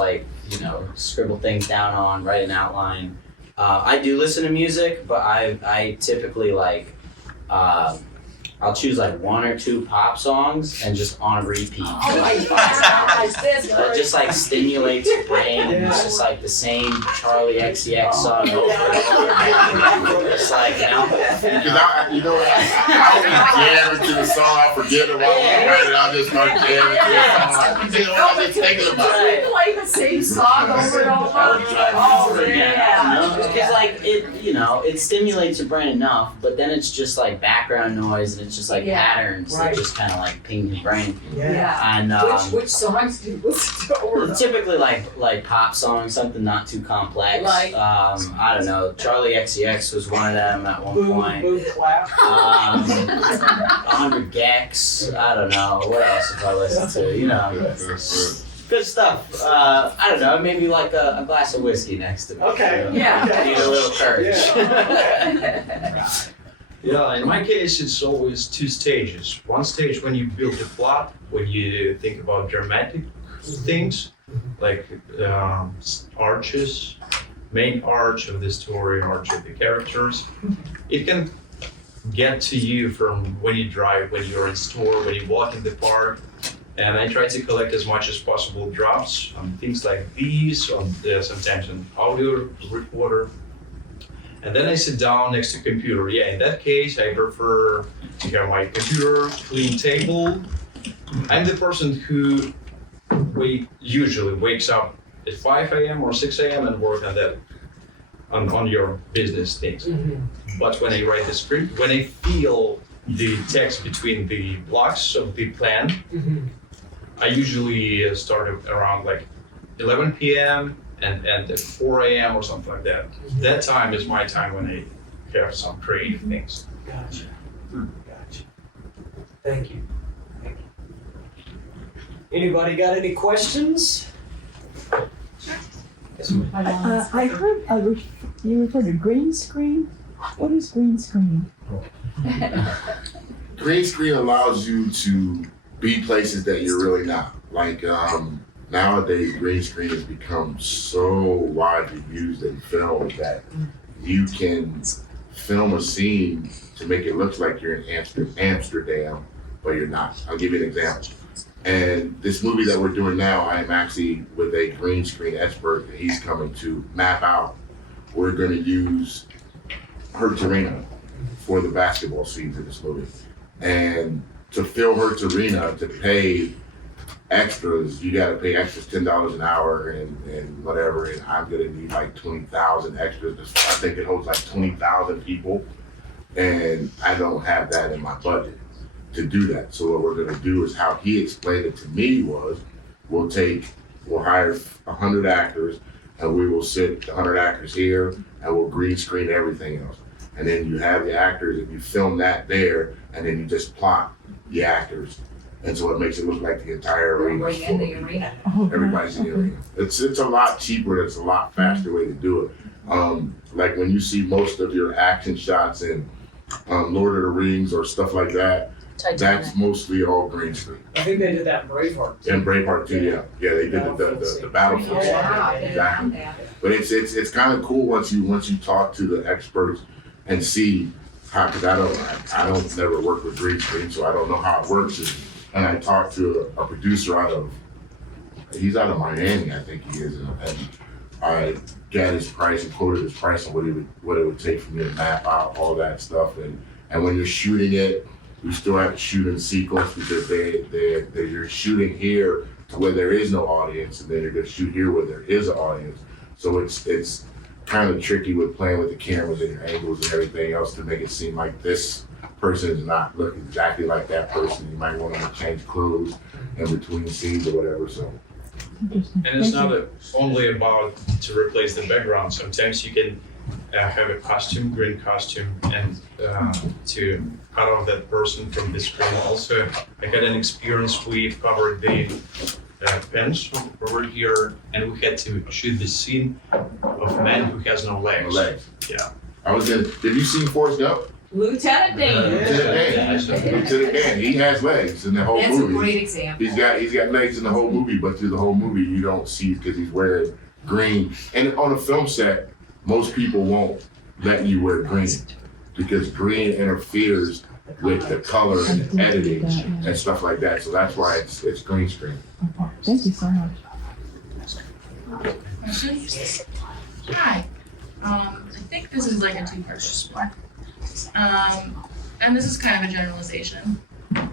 scribble things down on, write an outline. I do listen to music, but I typically like I'll choose like 1 or 2 pop songs and just on repeat. Oh my gosh, this That just like stimulates your brain. And it's just like the same Charlie XCX song over and over. It's like, you know. I'll be jamming to the song. I'll forget it while I'm writing. I'll just start jamming to the song. I'm just thinking about it. You play the same song over and over. Oh yeah. Because like it stimulates your brain enough, but then it's just like background noise and it's just like patterns that just kind of like ping your brain. Yeah. And Which songs do you listen to over and over? typically like pop songs, something not too complex. Like? I don't know. Charlie XCX was one of them at one point. Boom, clap. 100 Gex. I don't know. What else if I listen to? You know. Good stuff. I don't know. Maybe like a glass of whiskey next to me. Okay. You know? Yeah. Need a little courage. Yeah, in my case, it's always 2 stages. One stage when you build the plot, when you think about dramatic things, like arches, main arch of the story, arch of the characters. It can get to you from when you drive, when you're in store, when you walk in the park. And I try to collect as much as possible drops on things like these, on sometimes an audio recorder. And then I sit down next to computer. Yeah, in that case, I prefer to have my computer, clean table. I'm the person who usually wakes up at 5 a.m. or 6 a.m. and work on that, on your business things. But when I write the script, when I feel the text between the blocks of the plan, I usually start around like 11 p.m. and at 4 a.m. or something like that. That time is my time when I have some creative things. Gotcha. Thank you. Anybody got any questions? Yes, ma'am. I heard you referred to green screen. What is green screen? Green screen allows you to be places that you're really not. Like nowadays, green screen has become so widely used in film that you can film a scene to make it look like you're in Amsterdam, but you're not. I'll give you an example. And this movie that we're doing now, I am actually with a green screen expert, and he's coming to map out. We're going to use her Torino for the basketball scenes in this movie. And to fill her Torino, to pay extras, you got to pay extras $10 an hour and whatever. And I'm going to need like 20,000 extras. I think it holds like 20,000 people. And I don't have that in my budget to do that. So what we're going to do is how he explained it to me was we'll hire 100 actors and we will sit 100 actors here and we'll green screen everything else. And then you have the actors and you film that there and then you just plot the actors. And so it makes it look like the entire arena. Bring in the arena. Everybody's in the arena. It's a lot cheaper. It's a lot faster way to do it. Like when you see most of your action shots in Lord of the Rings or stuff like that, that's mostly all green screen. I think they did that in Braveheart. And Braveheart too, yeah. Yeah, they did the battlefield. Oh, wow. Exactly. But it's kind of cool once you talk to the experts and see how, because I don't never work with green screen, so I don't know how it works. And I talked to a producer he's out of Miami, I think he is, and I got his price and quoted his price and what it would take for me to map out all that stuff. And when you're shooting it, you still have to shoot in sequence because you're shooting here to where there is no audience, and then you're gonna shoot here where there is an audience. So it's kind of tricky with playing with the cameras and your angles and everything else to make it seem like this person is not looking exactly like that person. You might want them to change clothes in between scenes or whatever. So. Interesting. And it's not only about to replace the background. Sometimes you can have a green costume, and to cut off that person from the screen. Also, I had an experience. We covered the bench over here, and we had to shoot the scene of a man who has no legs. No legs. Yeah. Did you see Forrest Gump? Lieutenant Dan. Lieutenant Dan. He has legs in the whole That's movie. a great example. He's got legs in the whole movie, but through the whole movie you don't see because he's wearing green. And on a film set, most people won't let you wear green because green interferes with the color and editing and stuff like that. So that's why it's green screen. Okay. Thank you so much. Questions? Hi. I think this is like a two-part question. And this is kind of a generalization,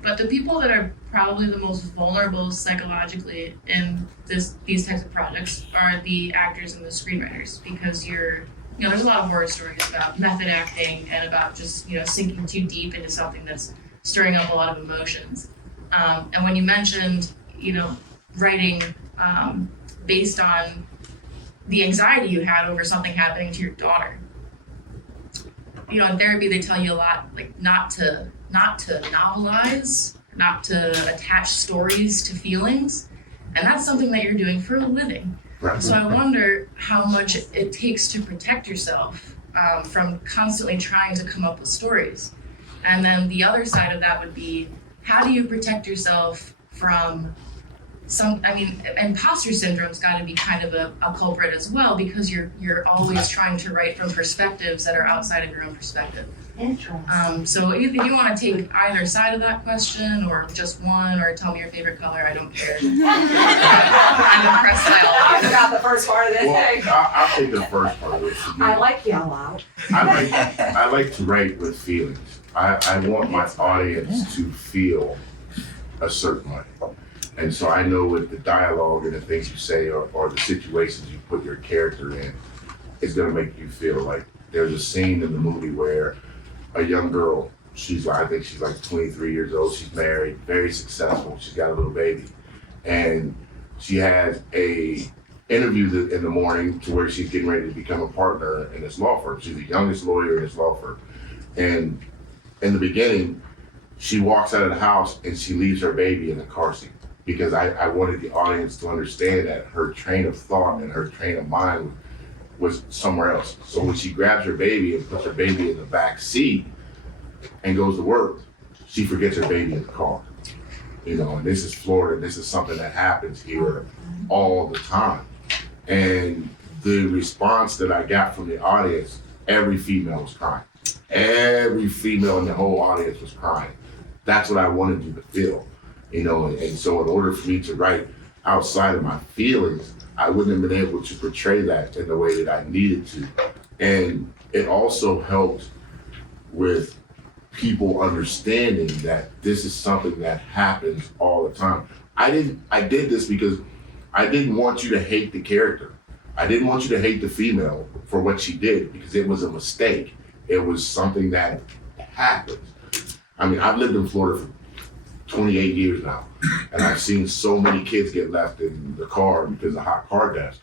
but the people that are probably the most vulnerable psychologically in these types of projects are the actors and the screenwriters, because there's a lot of horror stories about method acting and about just, sinking too deep into something that's stirring up a lot of emotions. And when you mentioned, writing based on the anxiety you had over something happening to your daughter. In therapy they tell you a lot, like not to novelize, not to attach stories to feelings, and that's something that you're doing for a living. Right. So I wonder how much it takes to protect yourself from constantly trying to come up with stories. And then the other side of that would be, how do you protect yourself from imposter syndrome's got to be kind of a culprit as well, because you're always trying to write from perspectives that are outside of your own perspective. Interesting. So if you want to take either side of that question, or just one, or tell me your favorite color, I don't care. I'm impressed by all I of it. forgot the first part of this thing. Well, I'll take the first part of it. I like yellow. I like to write with feelings. I want my audience to feel a certain way. And so I know with the dialogue and the things you say or the situations you put your character in, it's gonna make you feel like there's a scene in the movie where a young girl, I think she's like 23 years old, she's married, very successful, she's got a little baby. And she has a interview in the morning to where she's getting ready to become a partner in this law firm. She's the youngest lawyer in this law firm. And in the beginning, she walks out of the house and she leaves her baby in the car seat, because I wanted the audience to understand that her train of thought and her train of mind was somewhere else. So when she grabs her baby and puts her baby in the back seat and goes to work, she forgets her baby in the car. And this is Florida, this is something that happens here all the time. And the response that I got from the audience, every female was crying. Every female in the whole audience was crying. That's what I wanted you to feel. And so in order for me to write outside of my feelings, I wouldn't have been able to portray that in the way that I needed to. And it also helped with people understanding that this is something that happens all the time. I did this because I didn't want you to hate the character. I didn't want you to hate the female for what she did, because it was a mistake. It was something that happens. I've lived in Florida for 28 years now, and I've seen so many kids get left in the car because of hot car gas.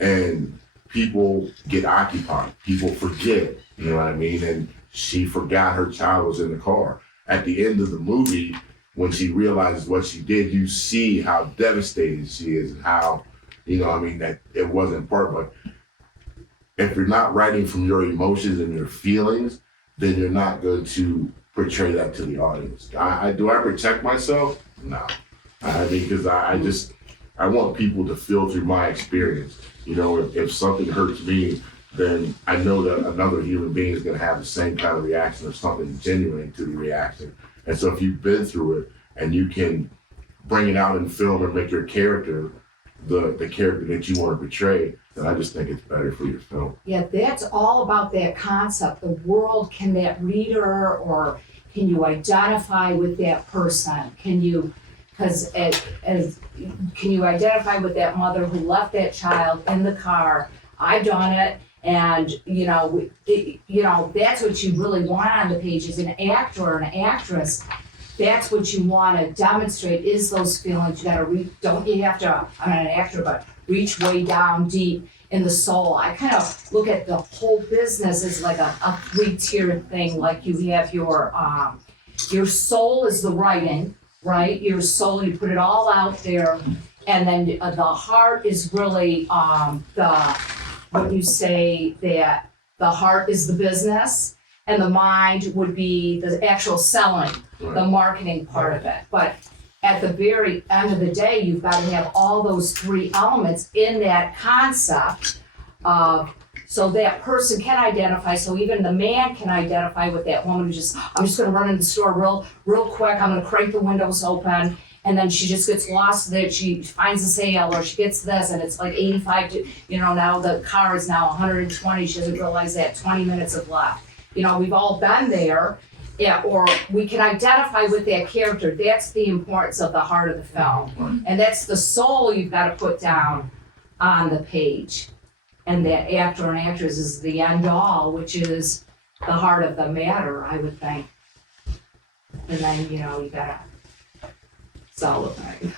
And people get occupied, people forget, you know what I mean? And she forgot her child was in the car. At the end of the movie, when she realizes what she did, you see how devastated she is and how, that it wasn't part. But if you're not writing from your emotions and your feelings, then you're not going to portray that to the audience. Do I protect myself? No. Because I want people to feel through my experience. If something hurts me, then I know that another human being is going to have the same kind of reaction or something genuine to the reaction. And so if you've been through it and you can bring it out in film and make your character the character that you want to portray, then I just think it's better for your film. Yeah, that's all about that concept. The world, can that reader, or can you identify with that person? Can you identify with that mother who left that child in the car? I've done it. And, that's what you really want on the page as an actor or an actress. That's what you want to demonstrate, is those feelings. You got to I'm not an actor, but reach way down deep in the soul. I kind of look at the whole business as like a 3-tiered thing. Like you have your soul is the writing, right? Your soul, you put it all out there. And then the heart is really what you say, that the heart is the business, and the mind would be the actual selling, the marketing part of it. But at the very end of the day, you've got to have all those 3 elements in that concept of So that person can identify, so even the man can identify with that woman who just, I'm just gonna run into the store real quick, I'm gonna crank the windows open, and then she just gets lost that she finds a sale, or she gets this, and it's like 85 to, now the car is now 120, she doesn't realize that 20 minutes have left. We've all been there, yeah, or we can identify with that character. That's the importance of the heart of the film. And that's the soul you've got to put down on the page. And that actor and actress is the end all, which is the heart of the matter, I would think. And then, you gotta sell the thing.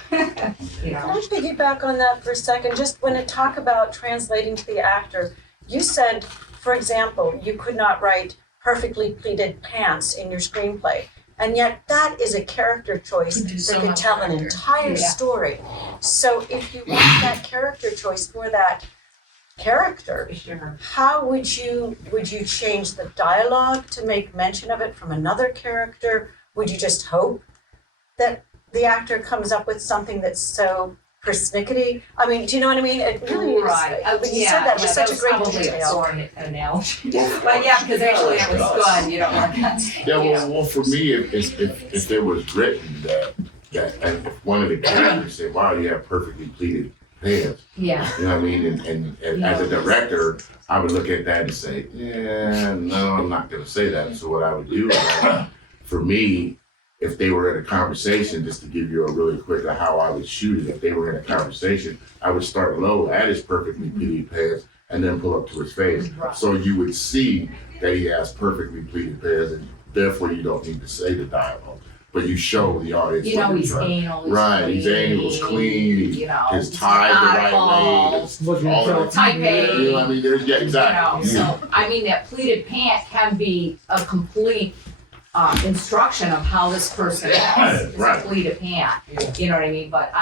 Can I piggyback on that for a second? Just when I talk about translating to the actor, you said, for example, you could not write perfectly pleated pants in your screenplay. And yet that is a character choice that could tell an entire story. So if you want that character choice for that character, how would you change the dialogue to make mention of it from another character? Would you just hope that the actor comes up with something that's so persnickety? I mean, do you know what I mean? It really Right. is. You said that with such a great detail. Analogy. But yeah, because actually it was good. You don't want that. Yeah, well, for me, if it was written that and if one of the characters said, "Wow, you have perfectly pleated pants," Yeah. you know what I mean? And as a director, I would look at that and say, "Yeah, no, I'm not going to say that." So what I would do is, for me, if they were in a conversation, just to give you a really quick of how I would shoot it, if they were in a conversation, I would start low at his perfectly pleated pants and then pull up to his face. Right. So you would see that he has perfectly pleated pants, and therefore you don't need to say the dialogue, but you show the audience. He's anal. Right, he's anal, he's clean, his tie the right way. Looking all for that. Type A. You know what I mean? There's, yeah, exactly. So, I mean, that pleated pant can be a complete instruction of how this person is. It's Right. a pleated pant. You know what I mean? But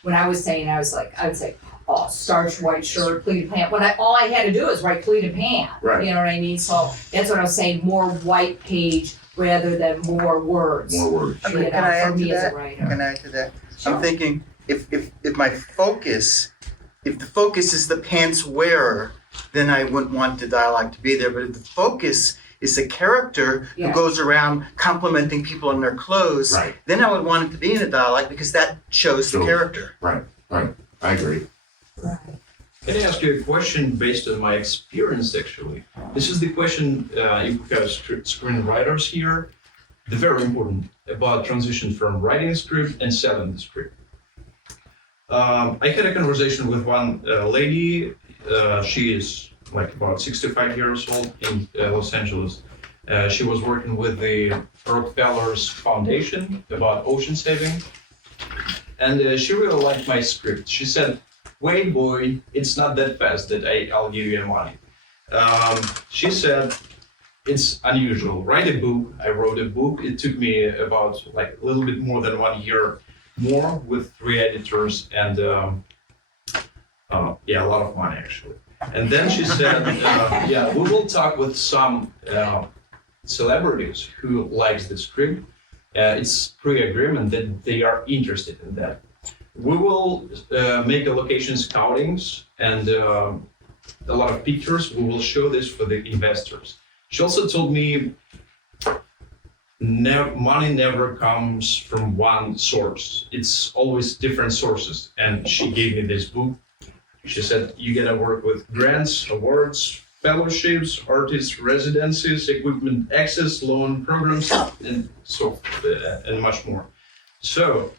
when I was saying, I would say, oh, starched white shirt, pleated pant. All I had to do is write pleated pant. Right. You know what I mean? So that's what I was saying, more white page rather than more words. More words. Okay, can I for add me to as a that? writer. Can I add to that? Sure. I'm thinking if my focus, if the focus is the pants wearer, then I wouldn't want the dialogue to be there. But if the focus is the character Yeah. who goes around complimenting people on their clothes, Right. then I would want it to be in a dialogue because that shows the Sure. character. Right. I agree. Right. Can I ask you a question based on my experience, actually? This is the question, if we have screenwriters here, the very important, about transition from writing a script and selling the script. I had a conversation with one lady, she is like about 65 years old in Los Angeles. She was working with the Rockefeller's Foundation about ocean saving. And she really liked my script. She said, "Wait, boy, it's not that fast that I'll give you money." She said, "It's unusual. Write a book." I wrote a book. It took me about like a little bit more than 1 year more with 3 editors and a lot of money actually. And then she said, we will talk with some celebrities who likes the script. It's pre-agreement that they are interested in that. We will make a location scoutings and a lot of pictures. We will show this for the investors. She also told me money never comes from one source. It's always different sources. And she gave me this book. She said, you gotta work with grants, awards, fellowships, artist residencies, equipment access, loan programs, and so and much more. So,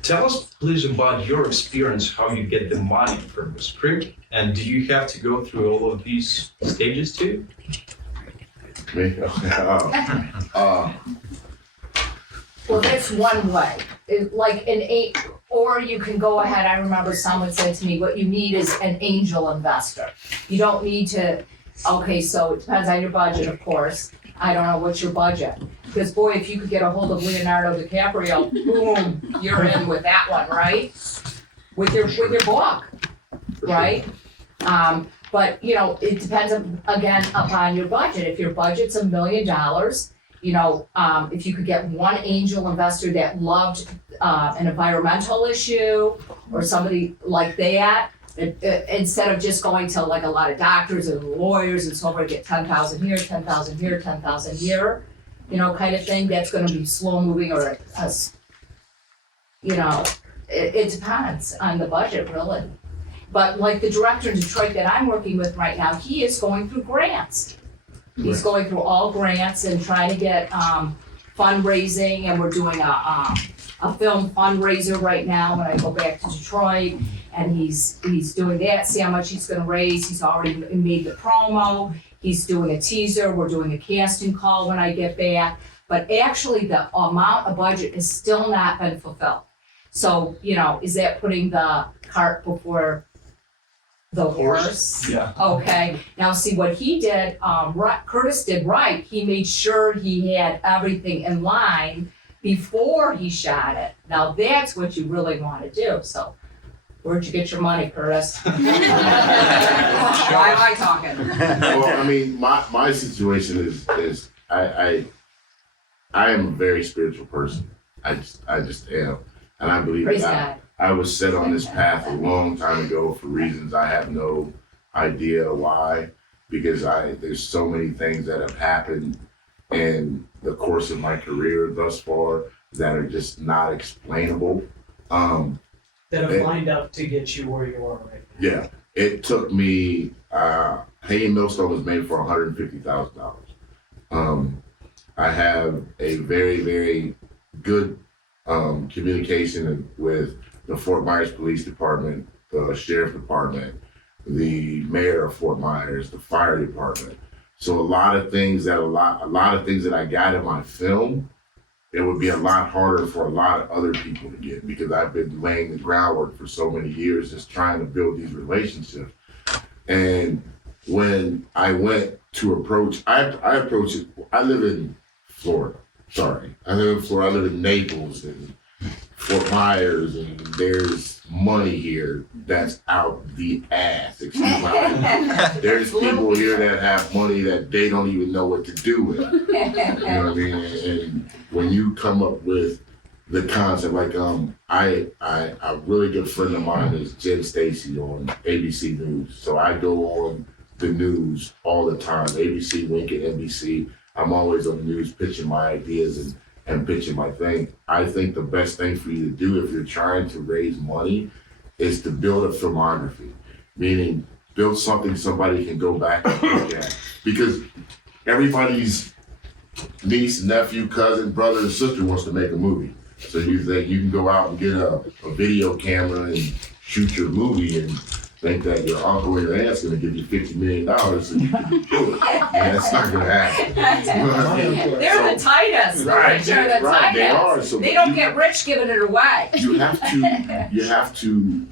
tell us please about your experience, how you get the money from the script, and do you have to go through all of these stages too? Me? Well, that's one way. Or you can go ahead, I remember someone said to me, what you need is an angel investor. You don't need to, okay, so it depends on your budget, of course. I don't know what's your budget. Because boy, if you could get a hold of Leonardo DiCaprio, boom, you're in with that one, right? With your book, right? But it depends again upon your budget. If your budget's $1 million, if you could get one angel investor that loved an environmental issue or somebody like that instead of just going to like a lot of doctors and lawyers and so forth, get 10,000 here, 10,000 here, 10,000 here, you know, kind of thing, that's gonna be slow moving or you know, it depends on the budget really. But like the director in Detroit that I'm working with right now, he is going through grants. He's going through all grants and trying to get fundraising, and we're doing a film fundraiser right now when I go back to Detroit, and he's doing that, see how much he's gonna raise. He's already made the promo, he's doing a teaser, we're doing a casting call when I get back. But actually the amount of budget has still not been fulfilled. So, you know, is that putting the cart before the horse? Yeah. Okay, now see what he did, Curtis did right, he made sure he had everything in line before he shot it. Now that's what you really wanna do, so where'd you get your money, Curtis? Why am I talking? Well, I mean, my situation is I am a very spiritual person. I just am. And I believe Praise that God. I was set on this path a long time ago for reasons I have no idea why, because there's so many things that have happened in the course of my career thus far that are just not explainable. That have lined up to get you where you are right now. Yeah, it took me, Hanging Millstone was made for $150,000. I have a very, very good communication with the Fort Myers Police Department, the Sheriff Department, the Mayor of Fort Myers, the Fire Department. So a lot of things that I got in my film, it would be a lot harder for a lot of other people to get, because I've been laying the groundwork for so many years just trying to build these relationships. And when I went to approach, I approached it, I live in Florida. I live in Naples and Fort Myers, and there's money here that's out the ass. Excuse my There's people here that have money that they don't even know what to do with. You know what I mean? And when you come up with the concept, like a really good friend of mine is Jen Stacy on ABC News. So I go on the news all the time, ABC, Wink, and NBC. I'm always on the news pitching my ideas and pitching my thing. I think the best thing for you to do if you're trying to raise money is to build a filmography, meaning build something somebody can go back and look at. Because everybody's niece, nephew, cousin, brother, and sister wants to make a movie. So you think you can go out and get a video camera and shoot your movie and think that your uncle or your aunt's gonna give you $50 million so you can do it. And that's not gonna happen. They're the tightest. Right, They're the right, they are. tightest. So They don't get rich giving it away. You have to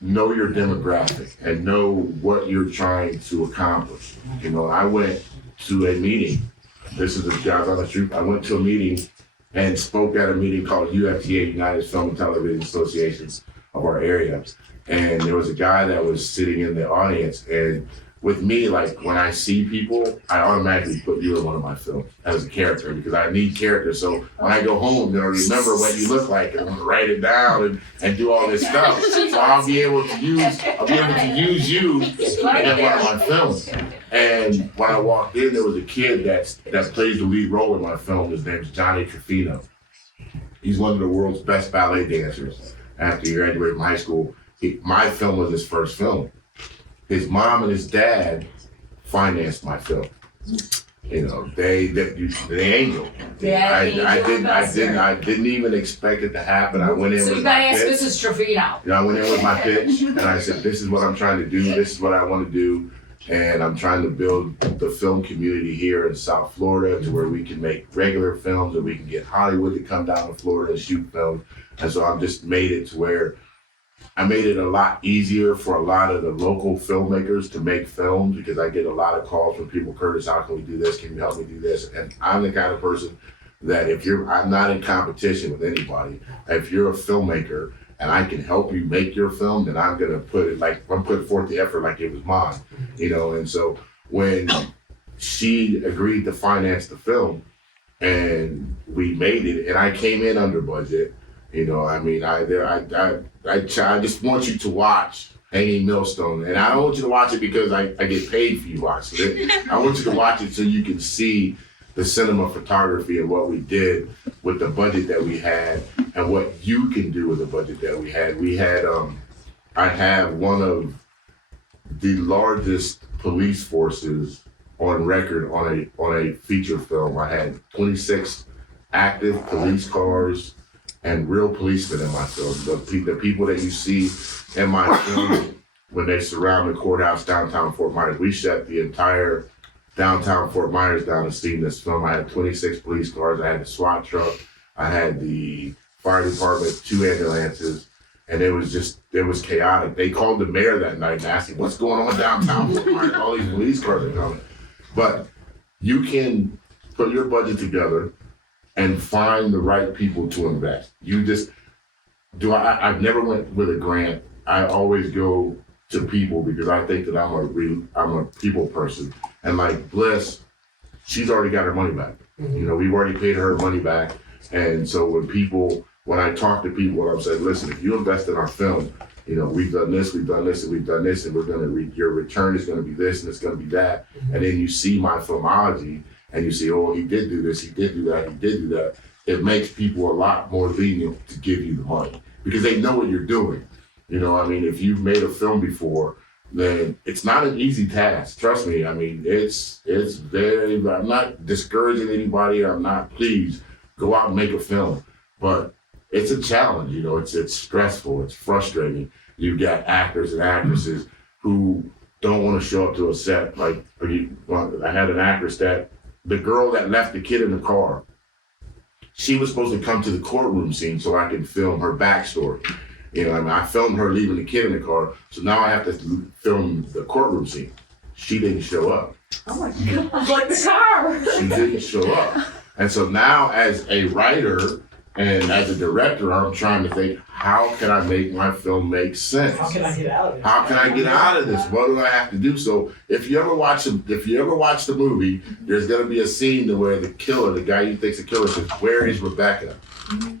know your demographic and know what you're trying to accomplish. You know, I went to a meeting. This is the guys on the street. I went to a meeting and spoke at a meeting called UFTA, United Film and Television Associations of our area. And there was a guy that was sitting in the audience, and with me, like when I see people, I automatically put you in one of my films as a character because I need characters. So when I go home, they'll remember what you look like, and I'm gonna write it down and do all this stuff. So I'll be able to use you in one of my films. And when I walked in, there was a kid that plays the lead role in my film. His name is Johnny Trufino. He's one of the world's best ballet dancers. After he graduated from high school, my film was his first film. His mom and his dad financed my film. You know, the angel. I didn't even expect it to happen. I went in So with you gotta my ask pitch. Mrs. Trevino. You know, I went in with my pitch and I said, this is what I'm trying to do. This is what I want to do. And I'm trying to build the film community here in South Florida to where we can make regular films and we can get Hollywood to come down to Florida and shoot films. And so I've just made it to where I made it a lot easier for a lot of the local filmmakers to make films because I get a lot of calls from people, Curtis, how can we do this? Can you help me do this? And I'm the kind of person that I'm not in competition with anybody. If you're a filmmaker and I can help you make your film, then I'm gonna put forth the effort like it was mine, you know? And so when she agreed to finance the film and we made it, and I came in under budget, you know, I mean, I just want you to watch Hanging Millstone. And I don't want you to watch it because I get paid for you watching it. I want you to watch it so you can see the cinema photography and what we did with the budget that we had and what you can do with the budget that we had. I have one of the largest police forces on record on a feature film. I had 26 active police cars and real policemen in my film. The people that you see in my film when they surround the courthouse downtown Fort Myers. We shut the entire downtown Fort Myers down to see this film. I had 26 police cars. I had the SWAT truck. I had the fire department, 2 ambulances, and it was chaotic. They called the mayor that night and asked him, what's going on downtown Fort Myers? All these police cars are coming. But you can put your budget together and find the right people to invest. I've never went with a grant. I always go to people because I think that I'm a people person. And like Bliss, she's already got her money back. Mm-hmm. You know, we've already paid her money back. And so when I talk to people, I'm saying, listen, if you invest in our film, you know, we've done this, and we've done this, and your return is gonna be this, and it's gonna be that. Mm-hmm. And then you see my filmology, and you see, oh, he did do this, he did do that, he did do that. It makes people a lot more lenient to give you the money because they know what you're doing. You know, I mean, if you've made a film before, then it's not an easy task. Trust me. I mean, it's very, I'm not discouraging anybody. Please go out and make a film. But it's a challenge, you know, it's stressful, it's frustrating. You've got actors and actresses who don't want to show up to a set. I had an actress that, the girl that left the kid in the car, she was supposed to come to the courtroom scene so I could film her backstory. You know, I mean, I filmed her leaving the kid in the car, so now I have to film the courtroom scene. She didn't show up. Oh my God, like the car. She didn't show up. And so now as a writer and as a director, I'm trying to think, how can I make my film make sense? How can I get out of it? How can I get out of this? What do I have to do? So if you ever watch the movie, there's gonna be a scene to where the killer, the guy you think's a killer, says, "Where is Rebecca?"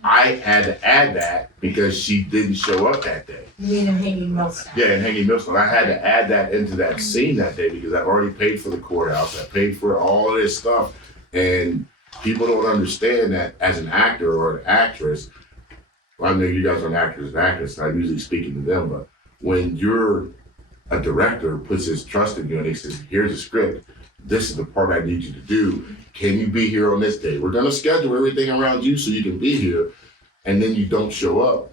I had to add that because she didn't show up that day. You mean in Hanging Millstone? Yeah, in Hanging Millstone. I had to add that into that scene that day because I've already paid for the courthouse. I paid for all of this stuff. And people don't understand that as an actor or an actress, well, I know you guys are actors and actresses, I'm usually speaking to them, but when you're a director puts his trust in you and he says, here's a script, this is the part I need you to do. Can you be here on this day? We're gonna schedule everything around you so you can be here, and then you don't show up.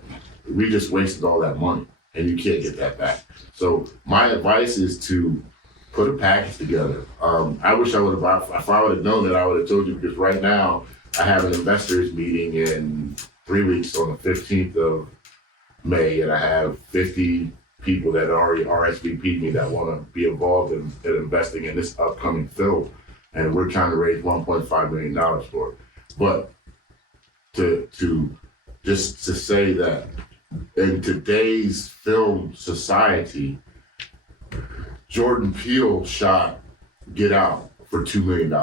We just wasted all that money and you can't get that back. So my advice is to put a package together. I wish I would have, if I would have known that, I would have told you, because right now I have an investors meeting in 3 weeks on the 15th of May, and I have 50 people that already RSVP'd me that want to be involved in investing in this upcoming film. And we're trying to raise $1.5 million for it. But to say that in today's film society, Jordan Peele shot Get Out for $2 million.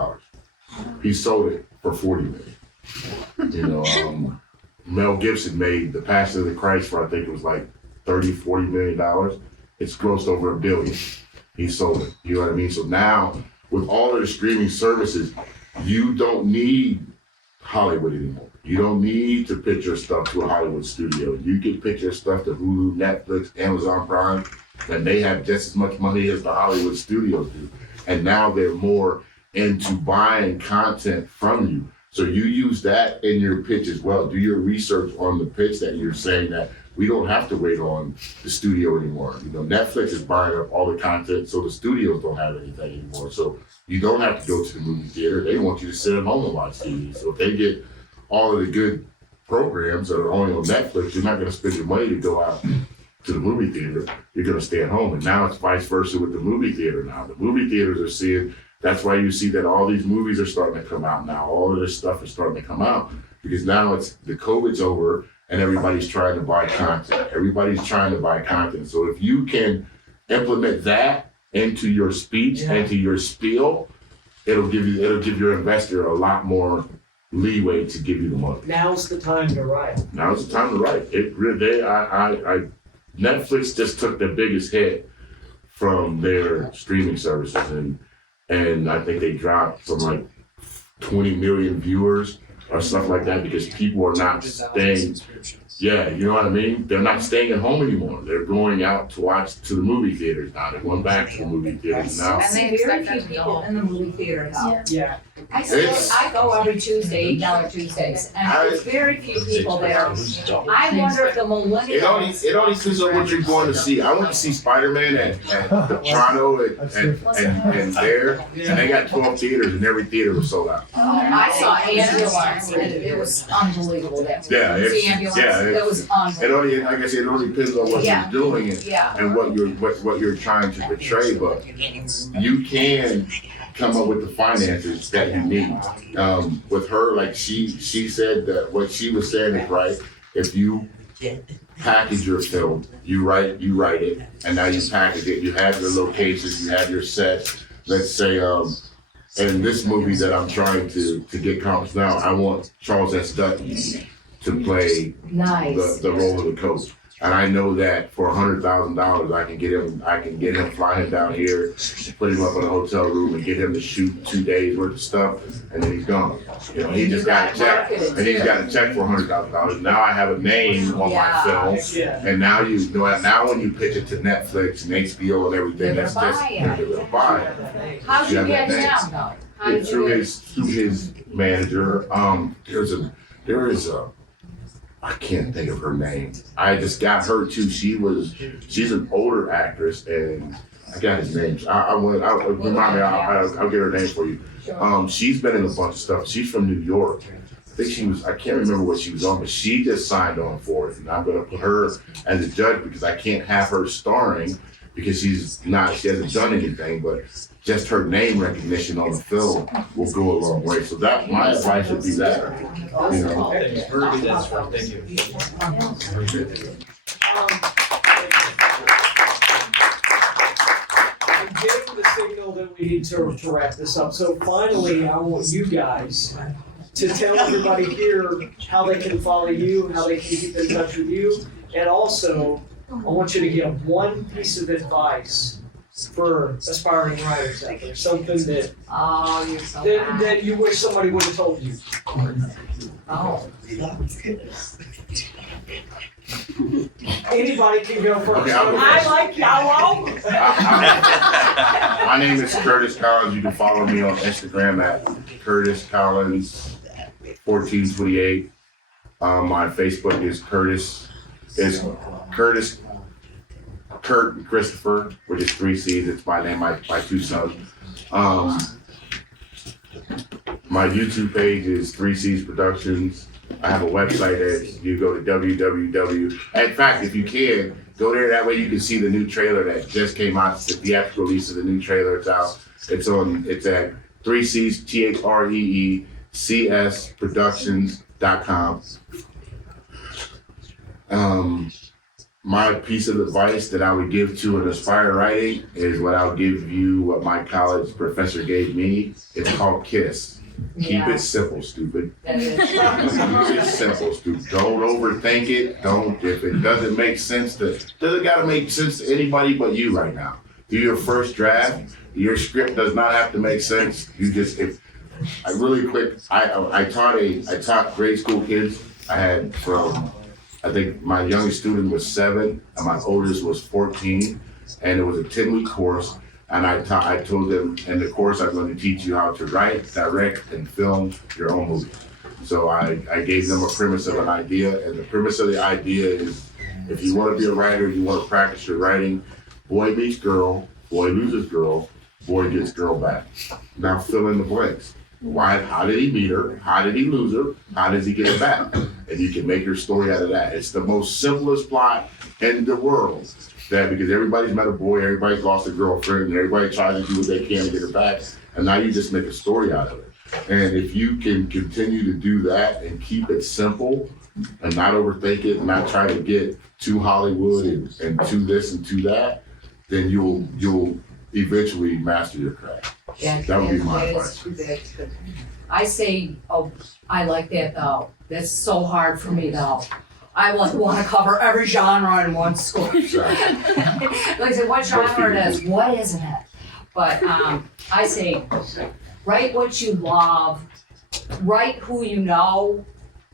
He sold it for $40 million. You know, Mel Gibson made The Passion of the Christ for, I think it was like $30-40 million. It's grossed over $1 billion. He sold it. You know what I mean? So now, with all of the streaming services, you don't need Hollywood anymore. You don't need to pitch your stuff to a Hollywood studio. You can pitch your stuff to Hulu, Netflix, Amazon Prime, and they have just as much money as the Hollywood studios do. And now they're more into buying content from you. So you use that in your pitch as well. Do your research on the pitch that you're saying that we don't have to wait on the studio anymore. You know, Netflix is buying up all the content, so the studios don't have anything anymore. So you don't have to go to the movie theater. They want you to sit at home and watch TV. So if they get all of the good programs that are only on Netflix, you're not going to spend your money to go out to the movie theater. You're going to stay at home. And now it's vice versa with the movie theater now. The movie theaters are seeing, that's why you see that all these movies are starting to come out now. All of this stuff is starting to come out because now it's, the COVID's over and everybody's trying to buy content. Everybody's trying to buy content. So if you can implement that into your speech, into your spiel, it'll give your investor a lot more leeway to give you the money. Now's the time to write. Now's the time to write. It really, Netflix just took the biggest hit from their streaming services, and I think they dropped from like 20 million viewers or stuff like that because people are not staying. Yeah, you know what I mean? They're not staying at home anymore. They're going out to watch to the movie theaters now. They're going back to the movie theaters now. And they very few people in the movie theater now. Yeah. I go every Tuesday, $8 Tuesdays, and there's very few people there. I wonder if the millennials. It only depends on what you're going to see. I went to see Spider-Man at Toronto and there, and they got 12 theaters, and every theater was sold out. I saw Ambulance, and it was unbelievable. Yeah, The Ambulance, it was unbelievable. It only, like I said, it only depends on what Yeah. you're doing Yeah. and what you're trying to portray. But you can come up with the finances that you need. With her, like she said that what she was saying is right. If you package your film, you write it, and now you package it. You have your locations, you have your sets. Let's say, in this movie that I'm trying to get accomplished now, I want Charles S. Dutton to play Nice. the role of the coach. And I know that for $100,000, I can get him, fly him down here, put him up in a hotel room, and get him to shoot 2 days worth of stuff, and then he's gone. You know, he just got a check, and he's got a check for $100,000. Now I have a name on my film, Yeah. and now now when you pitch it to Netflix and HBO and everything, They're that's gonna just buy it. they're gonna buy it. How'd you Yeah, get that him though? How did you Through get? his manager. There is a I can't think of her name. I just got her too. She's an older actress, and I got his name. Remind me. I'll get her name for you. She's been in a bunch of stuff. She's from New York. I think I can't remember what she was on, but she just signed on for it, and I'm gonna put her as a judge because I can't have her starring because she hasn't done anything, but just her name recognition on the film will go a long way. So that my advice would be that. You know. Thank you. Very good answer. Thank you. I'm getting the signal that we need to wrap this up. So finally, I want you guys to tell everybody here how they can follow you, how they can keep in touch with you, and also I want you to give one piece of advice for aspiring writers out there, something that Oh, you're so bad. that you wish somebody would have told you. Oh. Anybody can go first. Okay, I'll go I first. like yellow. My name is Curtis Collins. You can follow me on Instagram at Curtis Collins 1428. My Facebook is Kurt Christopher, which is 3 C's. It's my name, my 2 sons. My YouTube page is 3 C's Productions. I have a website that you go to www. In fact, if you can, go there. That way you can see the new trailer that just came out. The theatrical release of the new trailer. It's out. It's at 3 C's THREECS Productions.com. My piece of advice that I would give to an aspiring writing is what I'll give you, what my college professor gave me. It's called KISS. Keep it simple, stupid. That is. Keep it simple, stupid. Don't overthink it. If it doesn't make sense doesn't gotta make sense to anybody but you right now. Do your first draft. Your script does not have to make sense. I taught grade school kids. I think my youngest student was 7 and my oldest was 14, and it was a 10-week course. And I told them in the course I'm going to teach you how to write, direct, and film your own movie. So I gave them a premise of an idea, and the premise of the idea is if you want to be a writer, you want to practice your writing, boy meets girl, boy loses girl, boy gets girl back. Now fill in the blanks. Why? How did he meet her? How did he lose her? How does he get it back? And you can make your story out of that. It's the most simplest plot in the world. Because everybody's met a boy, everybody's lost a girlfriend, and everybody tries to do what they can to get it back. And now you just make a story out of it. And if you can continue to do that and keep it simple and not overthink it and not try to get too Hollywood and to this and to that, then you'll eventually master your craft. Yeah, That would be my that advice. is good. I say, I like that though. That's so hard for me though. I want to cover every genre in one score. Like I said, what genre it is, what isn't it? But I say, write what you love, write who you know,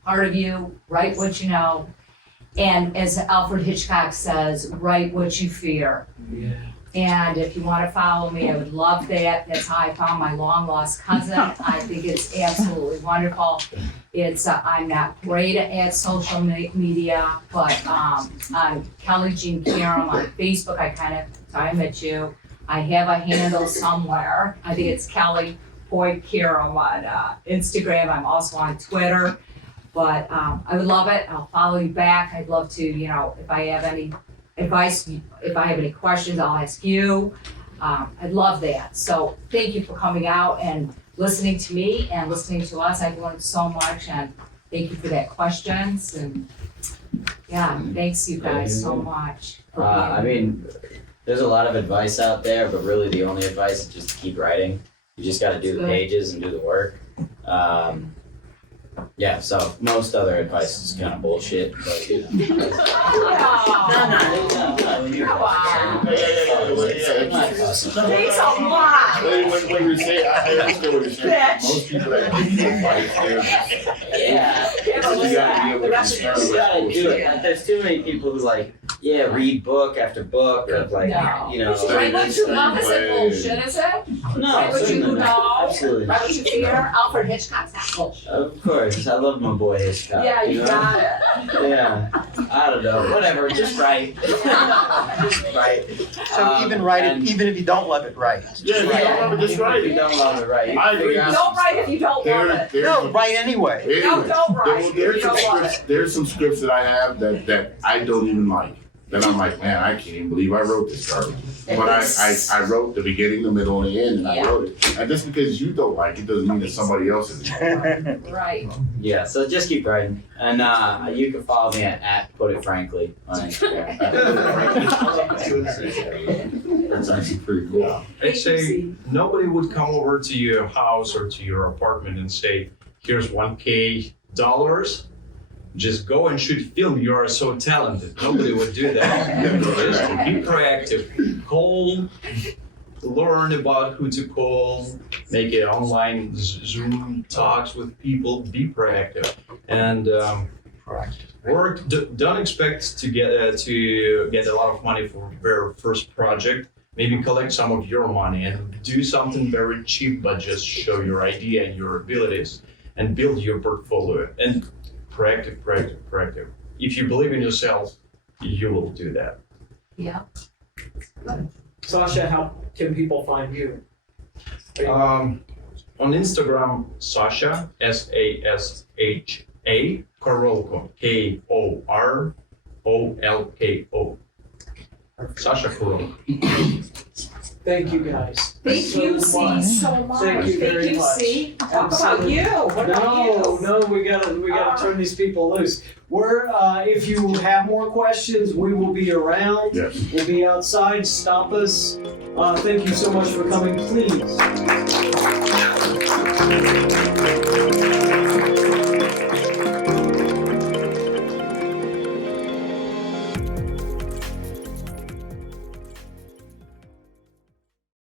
part of you, write what you know. And as Alfred Hitchcock says, write what you fear. Yeah. And if you want to follow me, I would love that. That's how I found my long lost cousin. I think it's absolutely wonderful. It's I'm not great at social media, but I'm Kelly Jean Karam on Facebook. I met you. I have a handle somewhere. I think it's Kelly Boyd Karam on Instagram. I'm also on Twitter. But I would love it. I'll follow you back. I'd love to, if I have any advice, if I have any questions, I'll ask you. I'd love that. So thank you for coming out and listening to me and listening to us. I've learned so much, and thank you for that questions. And yeah, thanks you guys so much. I mean, there's a lot of advice out there, but really the only advice is just to keep writing. You just got to do the pages and do the work. Yeah, so most other advice is kind of bullshit, but you know. Thanks a lot. When you say, I understand what you're saying. Most people that give you advice, they're just, Yeah. you gotta be able to discern You gotta what's do bullshit. it. There's too many people who read book after book of No. So Write what you love, is it bullshit, is it? No, Write what you certainly not. know, Absolutely write not. what you fear. Alfred Hitchcock's not bullshit. Of course, I love my boy Hitchcock. Yeah, you know? got it. Yeah, I don't know, whatever, just write. Just write. So even write it, and- even if you don't love it, write. Yeah, you don't have to just write If you it. don't love it, right. You I can agree. figure out Don't some write stuff. if you don't love it. No, write anyway. No, don't write. There's You some don't want scripts. There's some scripts that I have that I don't even like. That I'm like, man, I can't even believe I wrote this garbage. But I wrote the beginning, the middle, and the end, and I Yeah. wrote it. And just because you don't like it doesn't mean that somebody else is. Right. Yeah, so just keep writing. And you can follow me at Put It Frankly on Instagram. That's actually pretty cool. I'd say nobody would come over to your house or to your apartment and say, here's $1,000. Just go and shoot film. You are so talented. Nobody would do that. Just be proactive. Call, learn about who to call, make it online Zoom talks with people. Be proactive and work. Don't expect to get a lot of money for your first project. Maybe collect some of your money and do something very cheap, but just show your idea and your abilities and build your portfolio. And proactive. If you believe in yourself, you will do that. Yeah. Sasha, how can people find you? On Instagram, Sasha, SASHA, Korolko, KOROLKO. Sasha Korolko. Thank you guys. Thank you, C, so much. Thank you very much. C. Talk about you. What about you? No, we gotta turn these people loose. We're if you have more questions, we will be around. Yes. We'll be outside. Stop us. Thank you so much for coming. Please.